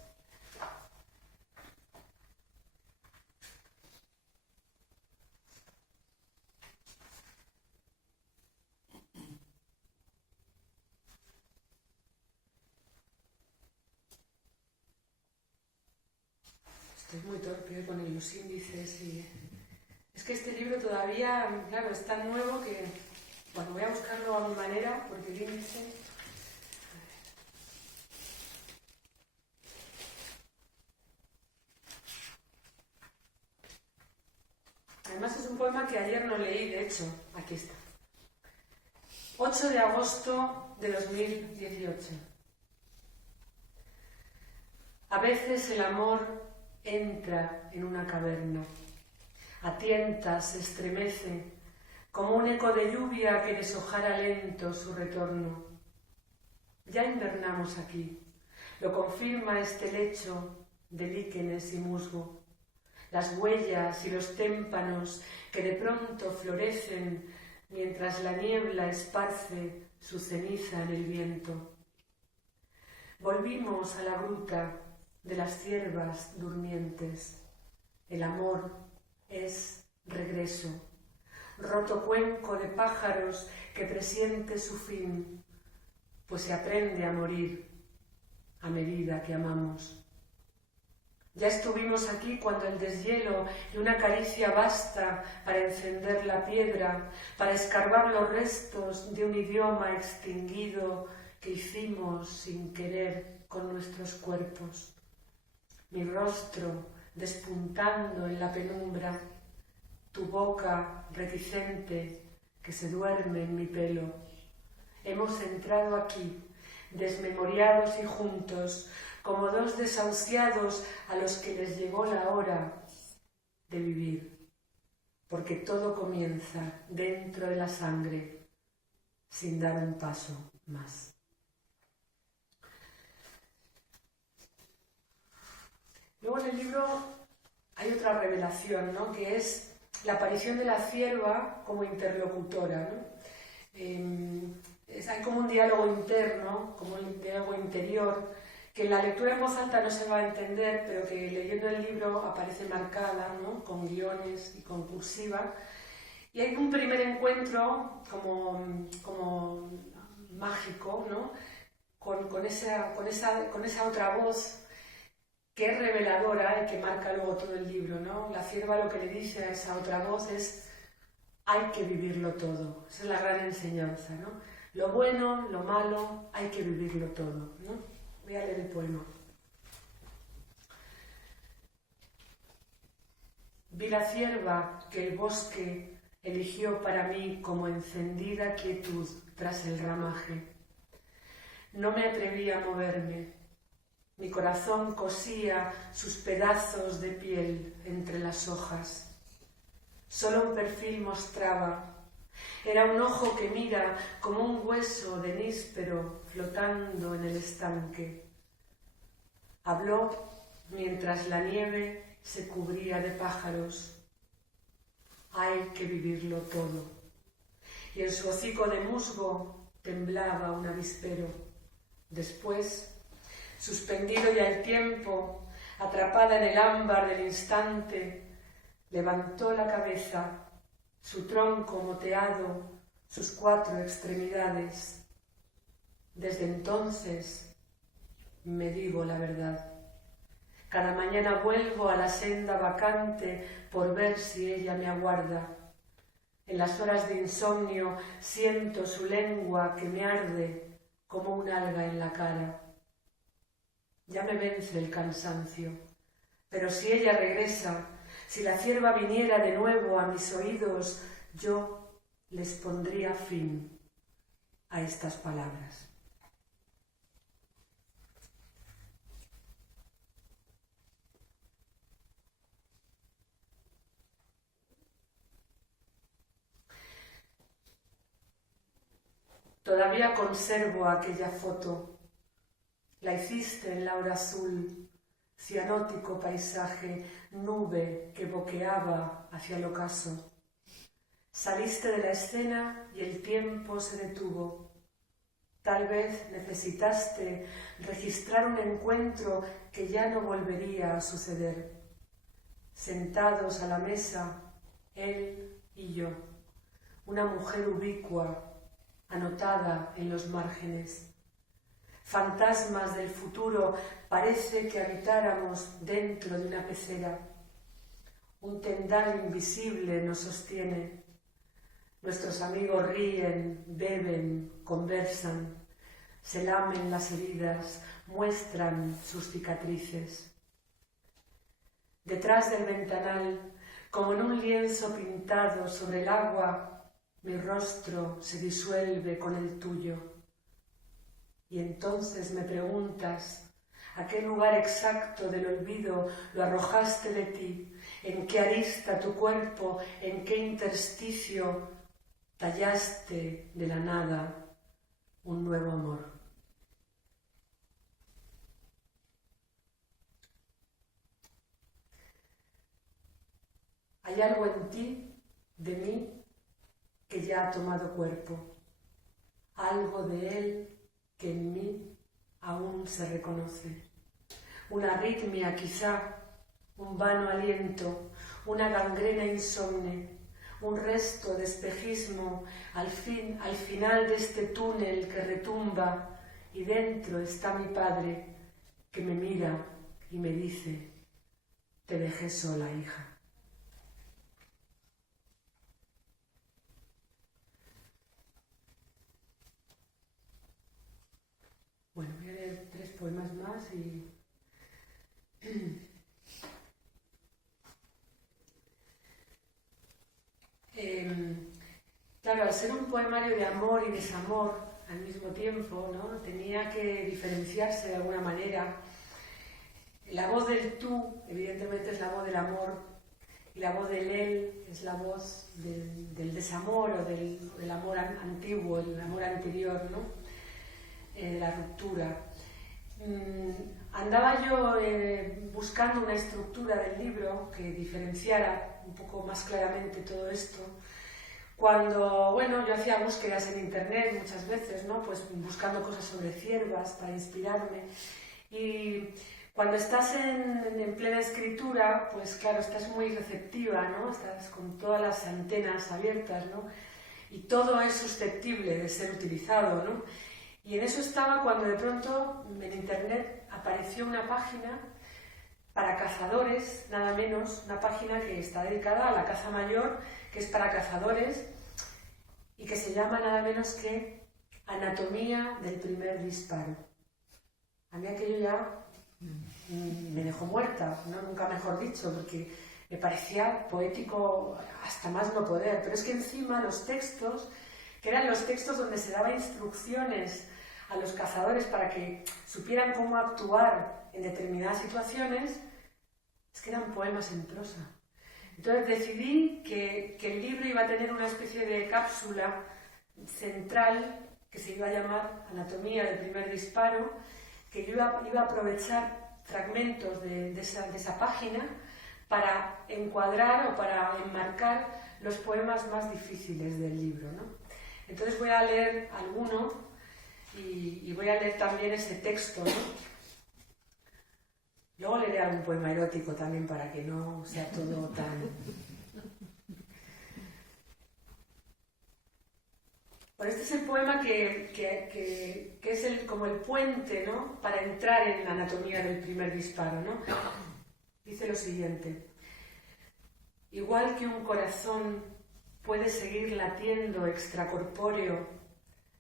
Estoy muy torpe con los índices y... Es que este libro todavía, claro, es tan nuevo que... Bueno, voy a buscarlo a mi manera, porque el índice... Además es un poema que ayer no leí, de hecho, aquí está. 8 de agosto de 2018. A veces el amor entra en una caverna, a tientas se estremece, como un eco de lluvia que deshojara lento su retorno. Ya invernamos aquí, lo confirma este lecho de líquenes y musgo, las huellas y los témpanos que de pronto florecen mientras la niebla esparce su ceniza en el viento. Volvimos a la gruta de las ciervas durmientes. El amor es regreso, roto cuenco de pájaros que presiente su fin, pues se aprende a morir a medida que amamos. Ya estuvimos aquí cuando el deshielo y una caricia basta para encender la piedra, para escarbar los restos de un idioma extinguido que hicimos sin querer con nuestros cuerpos. Mi rostro despuntando en la penumbra, tu boca reticente que se duerme en mi pelo. Hemos entrado aquí, desmemoriados y juntos, como 2 desahuciados a los que les llegó la hora de vivir, porque todo comienza dentro de la sangre, sin dar un paso más. Luego en el libro hay otra revelación, ¿no?, que es la aparición de la cierva como interlocutora, ¿no? Hay como un diálogo interno, como un diálogo interior, que en la lectura en voz alta no se va a entender, pero que leyendo el libro aparece marcada, ¿no? Con guiones y con cursiva. Y hay un primer encuentro como mágico, ¿no? Con esa otra voz que es reveladora y que marca luego todo el libro, ¿no? La cierva lo que le dice a esa otra voz es: hay que vivirlo todo. Esa es la gran enseñanza, ¿no? Lo bueno, lo malo, hay que vivirlo todo, ¿no? Voy a leer el poema. Vi la cierva que el bosque eligió para mí como encendida quietud tras el ramaje. No me atreví a moverme. Mi corazón cosía sus pedazos de piel entre las hojas. Solo un perfil mostraba. Era un ojo que mira como un hueso de níspero flotando en el estanque. Habló mientras la nieve se cubría de pájaros. Hay que vivirlo todo. Y en su hocico de musgo temblaba un avispero. Después, suspendido ya el tiempo, atrapada en el ámbar del instante, levantó la cabeza, su tronco moteado, sus 4 extremidades. Desde entonces me digo la verdad. Cada mañana vuelvo a la senda vacante por ver si ella me aguarda. En las horas de insomnio siento su lengua que me arde como un alga en la cara. Ya me vence el cansancio, pero si ella regresa, si la cierva viniera de nuevo a mis oídos, yo les pondría fin a estas palabras. Todavía conservo aquella foto. La hiciste en la hora azul, cianótico paisaje, nube que boqueaba hacia el ocaso. Saliste de la escena y el tiempo se detuvo. Tal vez necesitaste registrar un encuentro que ya no volvería a suceder. Sentados a la mesa, él y yo, una mujer ubicua, anotada en los márgenes. Fantasmas del futuro, parece que habitáramos dentro de una pecera. Un tendal invisible nos sostiene. Nuestros amigos ríen, beben, conversan, se lamen las heridas, muestran sus cicatrices. Detrás del ventanal, como en un lienzo pintado sobre el agua, mi rostro se disuelve con el tuyo. Y entonces me preguntas, ¿a qué lugar exacto del olvido lo arrojaste de ti? ¿En qué arista tu cuerpo, en qué intersticio tallaste de la nada un nuevo amor? Hay algo en ti, de mí, que ya ha tomado cuerpo, algo de él que en mí aún se reconoce. Una arritmia quizá, un vano aliento, una gangrena insomne, un resto de espejismo al final de este túnel que retumba, y dentro está mi padre que me mira y me dice: te dejé sola, hija. Bueno, voy a leer 3 poemas más y... claro, al ser un poemario de amor y desamor al mismo tiempo, ¿no? Tenía que diferenciarse de alguna manera. La voz del tú, evidentemente, es la voz del amor, y la voz del él es la voz del desamor o del amor antiguo, el amor anterior, ¿no? La ruptura. Andaba yo buscando una estructura del libro que diferenciara un poco más claramente todo esto, cuando, bueno, yo hacía búsquedas en internet muchas veces, ¿no? Pues buscando cosas sobre ciervas para inspirarme, Y cuando estás en plena escritura, pues claro, estás muy receptiva, ¿no? Estás con todas las antenas abiertas, ¿no? Y todo es susceptible de ser utilizado, ¿no? Y en eso estaba cuando de pronto en internet apareció una página para cazadores, nada menos, una página que está dedicada a la caza mayor, que es para cazadores y que se llama nada menos que Anatomía del primer disparo. A mí aquello ya me dejó muerta, ¿no? Nunca mejor dicho, porque me parecía poético hasta más no poder, pero es que encima los textos, que eran los textos donde se daba instrucciones a los cazadores para que supieran cómo actuar en determinadas situaciones, es que eran poemas en prosa. Entonces decidí que el libro iba a tener una especie de cápsula central que se iba a llamar Anatomía del primer disparo, que yo iba a aprovechar fragmentos de esa página para encuadrar o para enmarcar los poemas más difíciles del libro, ¿no? Entonces voy a leer alguno y voy a leer también ese texto, ¿no? Luego leeré algún poema erótico también para que no sea todo tan... Bueno, este es el poema que es como el puente, ¿no? Para entrar en la anatomía del primer disparo, ¿no? Dice lo siguiente: igual que un corazón puede seguir latiendo extracorpóreo,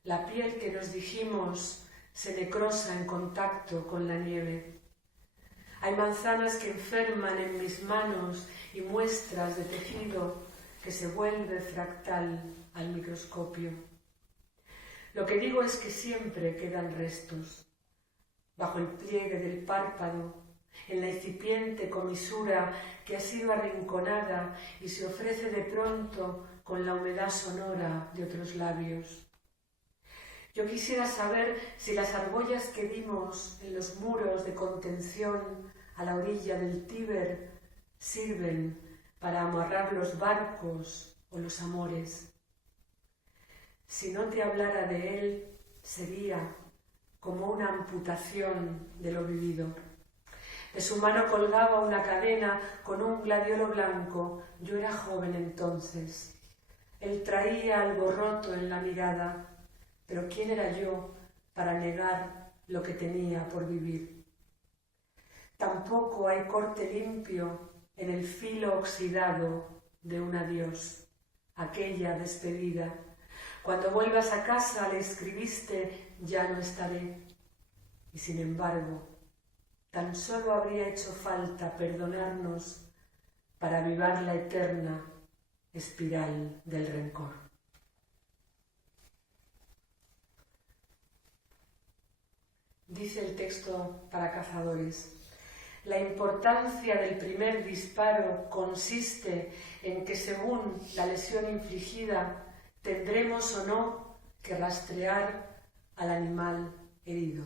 la piel que nos dijimos se necrosa en contacto con la nieve. Hay manzanas que enferman en mis manos y muestras de tejido que se vuelve fractal al microscopio. Lo que digo es que siempre quedan restos, bajo el pliegue del párpado, en la incipiente comisura que ha sido arrinconada y se ofrece de pronto con la humedad sonora de otros labios. Yo quisiera saber si las argollas que dimos en los muros de contención a la orilla del Tíber sirven para amarrar los barcos o los amores. Si no te hablara de él, sería como una amputación de lo vivido. De su mano colgaba una cadena con un gladiolo blanco. Yo era joven entonces. Él traía algo roto en la mirada. Pero ¿quién era yo para negar lo que tenía por vivir? Tampoco hay corte limpio en el filo oxidado de un adiós, aquella despedida. Cuando vuelvas a casa le escribiste, ya no estaré. Y sin embargo, tan solo habría hecho falta perdonarnos para avivar la eterna espiral del rencor. Dice el texto para cazadores: la importancia del primer disparo consiste en que según la lesión infligida tendremos o no que rastrear al animal herido.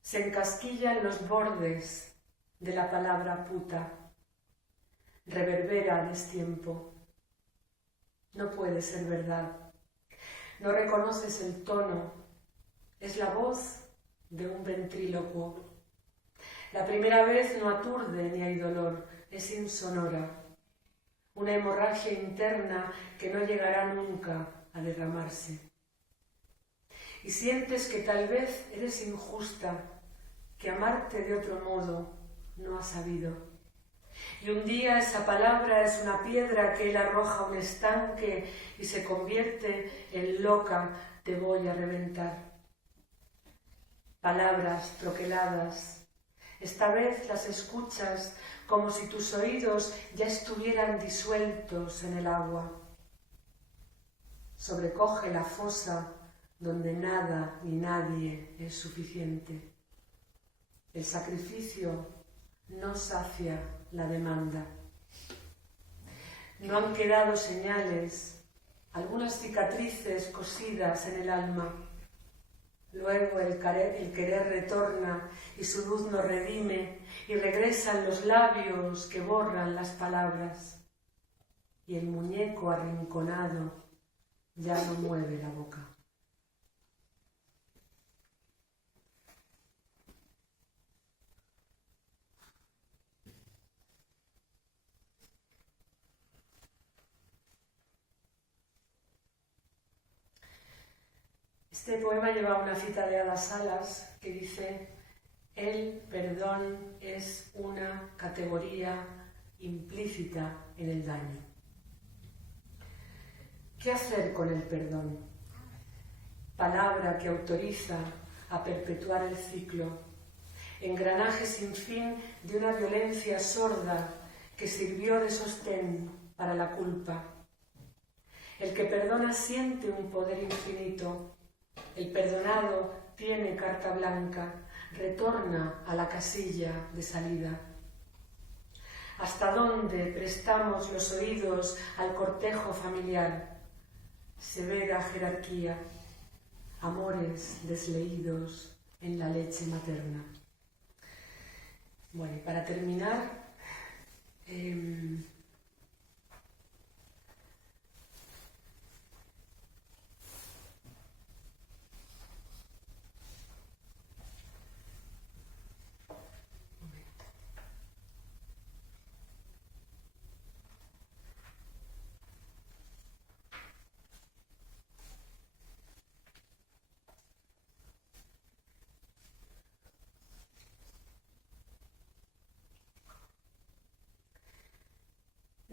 Se encasquillan los bordes de la palabra puta, reverbera a destiempo. No puede ser verdad. No reconoces el tono, es la voz de un ventrílocuo. La primera vez no aturde ni hay dolor, es insonora. Una hemorragia interna que no llegará nunca a derramarse. Y sientes que tal vez eres injusta, que amarte de otro modo no has sabido. Y un día esa palabra es una piedra que él arroja a un estanque y se convierte en loca, te voy a reventar. Palabras troqueladas, esta vez las escuchas como si tus oídos ya estuvieran disueltos en el agua. Sobrecoge la fosa donde nada ni nadie es suficiente. El sacrificio no sacia la demanda. No han quedado señales, algunas cicatrices cosidas en el alma. Luego el querer retorna y su luz nos redime y regresan los labios que borran las palabras. Y el muñeco arrinconado ya no mueve la boca. Este poema lleva una cita de Ada Salas que dice: el perdón es una categoría implícita en el daño. ¿Qué hacer con el perdón? Palabra que autoriza a perpetuar el ciclo, engranaje sin fin de una violencia sorda que sirvió de sostén para la culpa. El que perdona siente un poder infinito. El perdonado tiene carta blanca, retorna a la casilla de salida. ¿Hasta dónde prestamos los oídos al cortejo familiar? Severa jerarquía, amores desleídos en la leche materna. Bueno, y para terminar,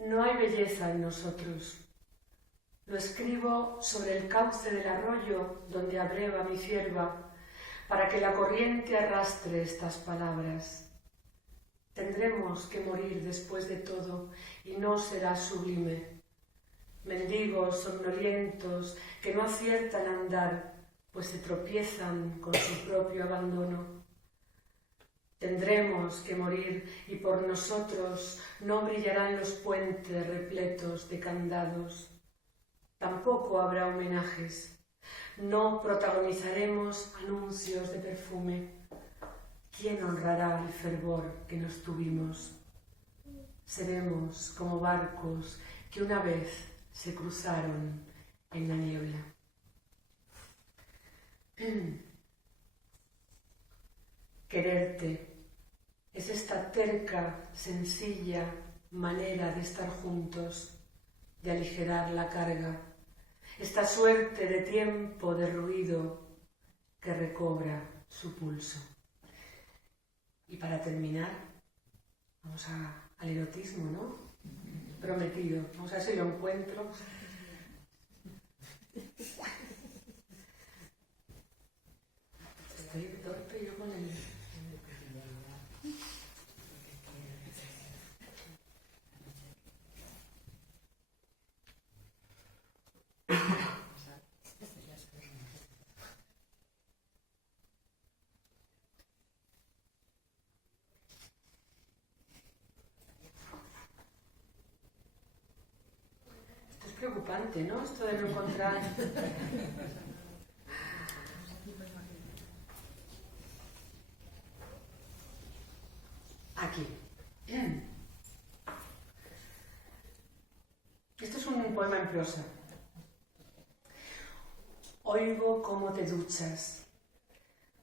no hay belleza en nosotros. Lo escribo sobre el cauce del arroyo donde abreva mi cierva, para que la corriente arrastre estas palabras. Tendremos que morir después de todo, y no será sublime. Mendigos somnolientos que no aciertan a andar, pues se tropiezan con su propio abandono. Tendremos que morir, y por nosotros no brillarán los puentes repletos de candados. Tampoco habrá homenajes. No protagonizaremos anuncios de perfume. ¿Quién honrará el fervor que nos tuvimos? Seremos como barcos que una vez se cruzaron en la niebla. Quererte es esta terca, sencilla manera de estar juntos, de aligerar la carga, esta suerte de tiempo de ruido que recobra su pulso. Y para terminar, vamos al erotismo, ¿no? Prometido. Vamos a ver si lo encuentro. Estoy torpe yo con el... Preocupante, ¿no? Esto de no encontrar... Aquí. Esto es un poema en prosa. Oigo cómo te duchas.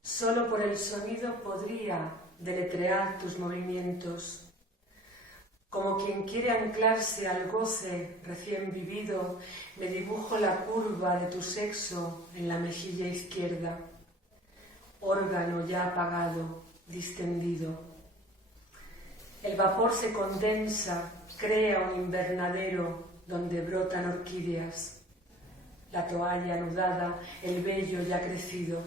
Solo por el sonido podría deletrear tus movimientos. Como quien quiere anclarse al goce recién vivido, me dibujo la curva de tu sexo en la mejilla izquierda. Órgano ya apagado, distendido. El vapor se condensa, crea un invernadero donde brotan orquídeas. La toalla anudada, el vello ya crecido.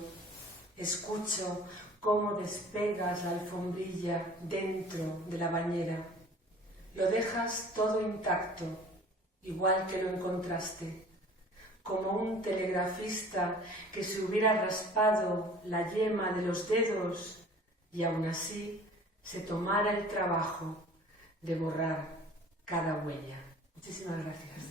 Escucho cómo despegas la alfombrilla dentro de la bañera. Lo dejas todo intacto, igual que lo encontraste, como un telegrafista que se hubiera raspado la yema de los dedos y aún así se tomara el trabajo de borrar cada huella. Muchísimas gracias.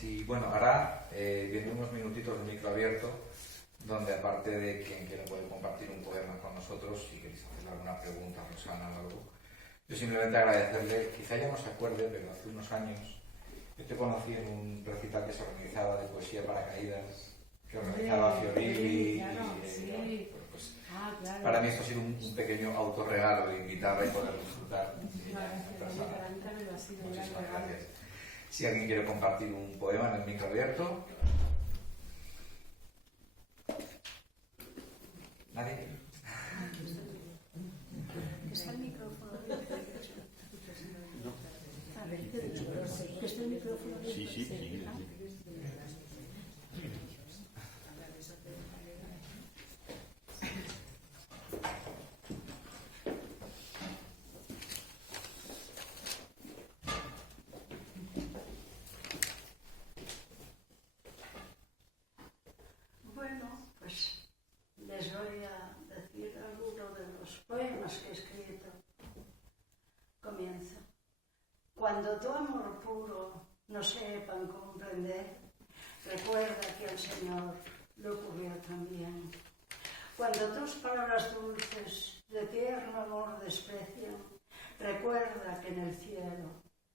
Sí, bueno, ahora viendo unos minutitos de micro abierto donde aparte de quien quiera poder compartir un poema con nosotros, si queréis hacer alguna pregunta, Rosana, o algo, yo simplemente agradecerle, quizá ya no se acuerde, pero hace unos años yo te conocí en un recital que se organizaba de poesía para caídas, que organizaba Fiorelli. Claro, sí. Pues, claro. para mí esto ha sido un pequeño autorregalo de guitarra y poder disfrutar. Muchísimas gracias. Si alguien quiere compartir un poema en el micro abierto. ¿Nadie? ¿Está el micrófono abierto? ¿Está el micrófono abierto? Sí. Bueno, pues les voy a decir algunos de los poemas que he escrito. Comienzo. Cuando tu amor puro no sepan comprender, recuerda que al Señor le ocurrió también. Cuando tus palabras dulces de tierno amor desprecian, recuerda que en el cielo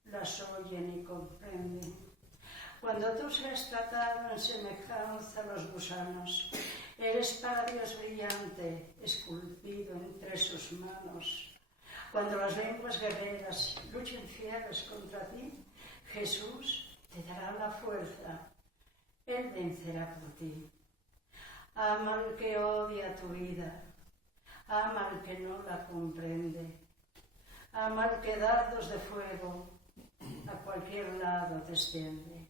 las oyen y comprenden. Cuando tú seas tratado en semejanza a los gusanos, eres para Dios brillante, esculpido entre sus manos. Cuando las lenguas guerreras luchen fieles contra ti, Jesús te dará la fuerza, Él vencerá por ti. Ama al que odia tu vida, ama al que no la comprende, ama al que dardos de fuego a cualquier lado desciende.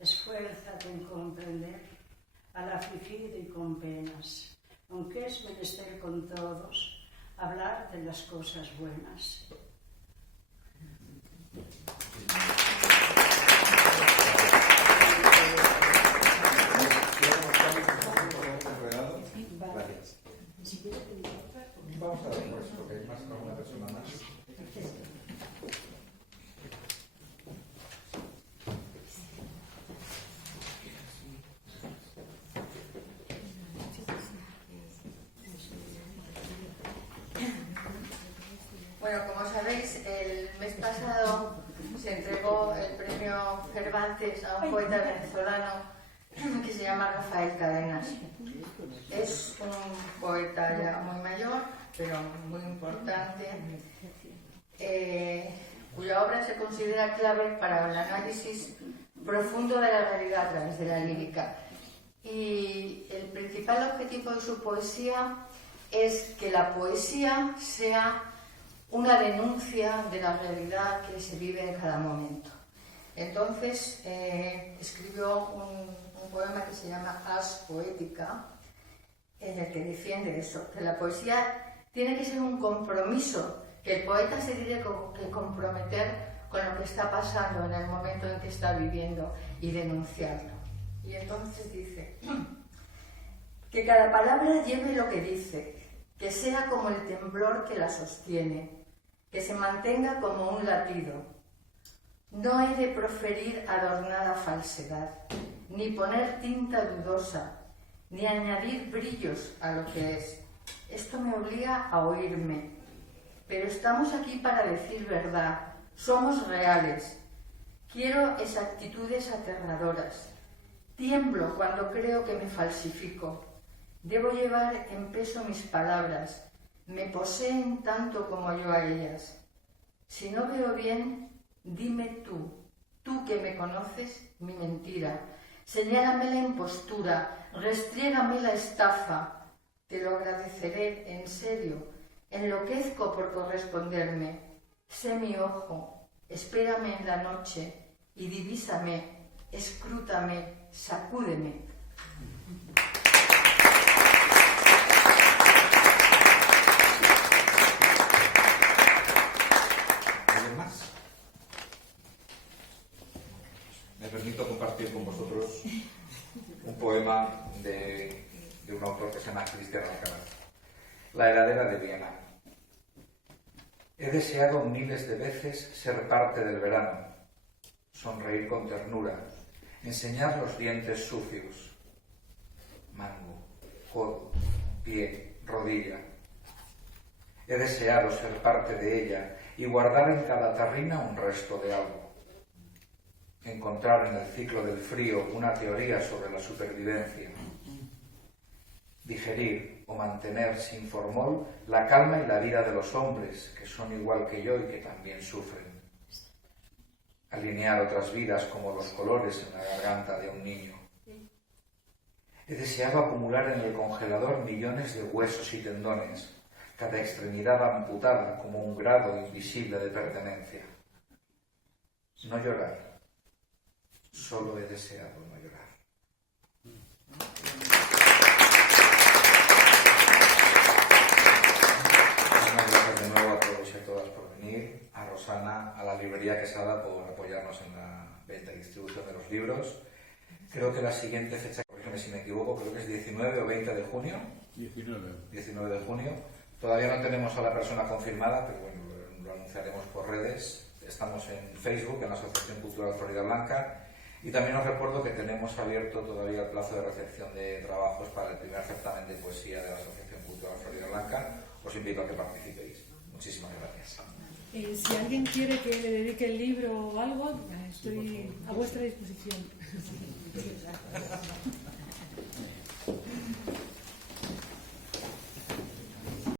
Esfuérzate en comprender al afligido y con penas, aunque es menester con todos hablar de las cosas buenas. Gracias. Vamos a ver, pues, porque hay más que una persona más. Bueno, como sabéis, el mes pasado se entregó el premio Cervantes a un poeta venezolano que se llama Rafael Cadenas. Es un poeta ya muy mayor, pero muy importante, cuya obra se considera clave para el análisis profundo de la realidad a través de la lírica. Y el principal objetivo de su poesía es que la poesía sea una denuncia de la realidad que se vive en cada momento. Entonces escribió un poema que se llama As Poética, en el que defiende eso, que la poesía tiene que ser un compromiso, que el poeta se tiene que comprometer con lo que está pasando en el momento en que está viviendo y denunciarlo. Y entonces dice que cada palabra lleve lo que dice, que sea como el temblor que la sostiene, que se mantenga como un latido. No he de proferir adornada falsedad, ni poner tinta dudosa, ni añadir brillos a lo que es. Esto me obliga a oírme. Pero estamos aquí para decir verdad, somos reales. Quiero exactitudes aterradoras. Tiemblo cuando creo que me falsifico. Debo llevar en peso mis palabras, me poseen tanto como yo a ellas. Si no veo bien, dime tú que me conoces, mi mentira. Señálame la impostura, restriégame la estafa. Te lo agradeceré, en serio. Enloquezco por corresponderme. Sé mi ojo, espérame en la noche y divísame, escrútame, sacúdeme. ¿Alguien más? Me permito compartir con vosotros un poema de un autor que se llama Cristian Alcaraz. La heladera de Viena. He deseado miles de veces ser parte del verano, sonreír con ternura, enseñar los dientes sucios. Mango, pie, rodilla. He deseado ser parte de ella y guardar en cada tarrina un resto de algo. Encontrar en el ciclo del frío una teoría sobre la supervivencia. Digerir o mantener sin formol la calma y la vida de los hombres, que son igual que yo y que también sufren. Alinear otras vidas como los colores en la garganta de un niño. He deseado acumular en el congelador millones de huesos y tendones, cada extremidad amputada como un grado invisible de pertenencia. No llorar. Solo he deseado no llorar. Muchas gracias de nuevo a todos y a todas por venir, a Rosana, a la librería Quesada por apoyarnos en la venta y distribución de los libros. Creo que la siguiente fecha, corrígeme si me equivoco, creo que es 19 o 20 de junio. 19 de junio. Todavía no tenemos a la persona confirmada, pero bueno, lo anunciaremos por redes. Estamos en Facebook, en la Asociación Cultural Florida Blanca. Y también os recuerdo que tenemos abierto todavía el plazo de recepción de trabajos para el primer certamen de poesía de la Asociación Cultural Florida Blanca. Os invito a que participéis. Muchísimas gracias. Si alguien quiere que le dedique el libro o algo, estoy a vuestra disposición.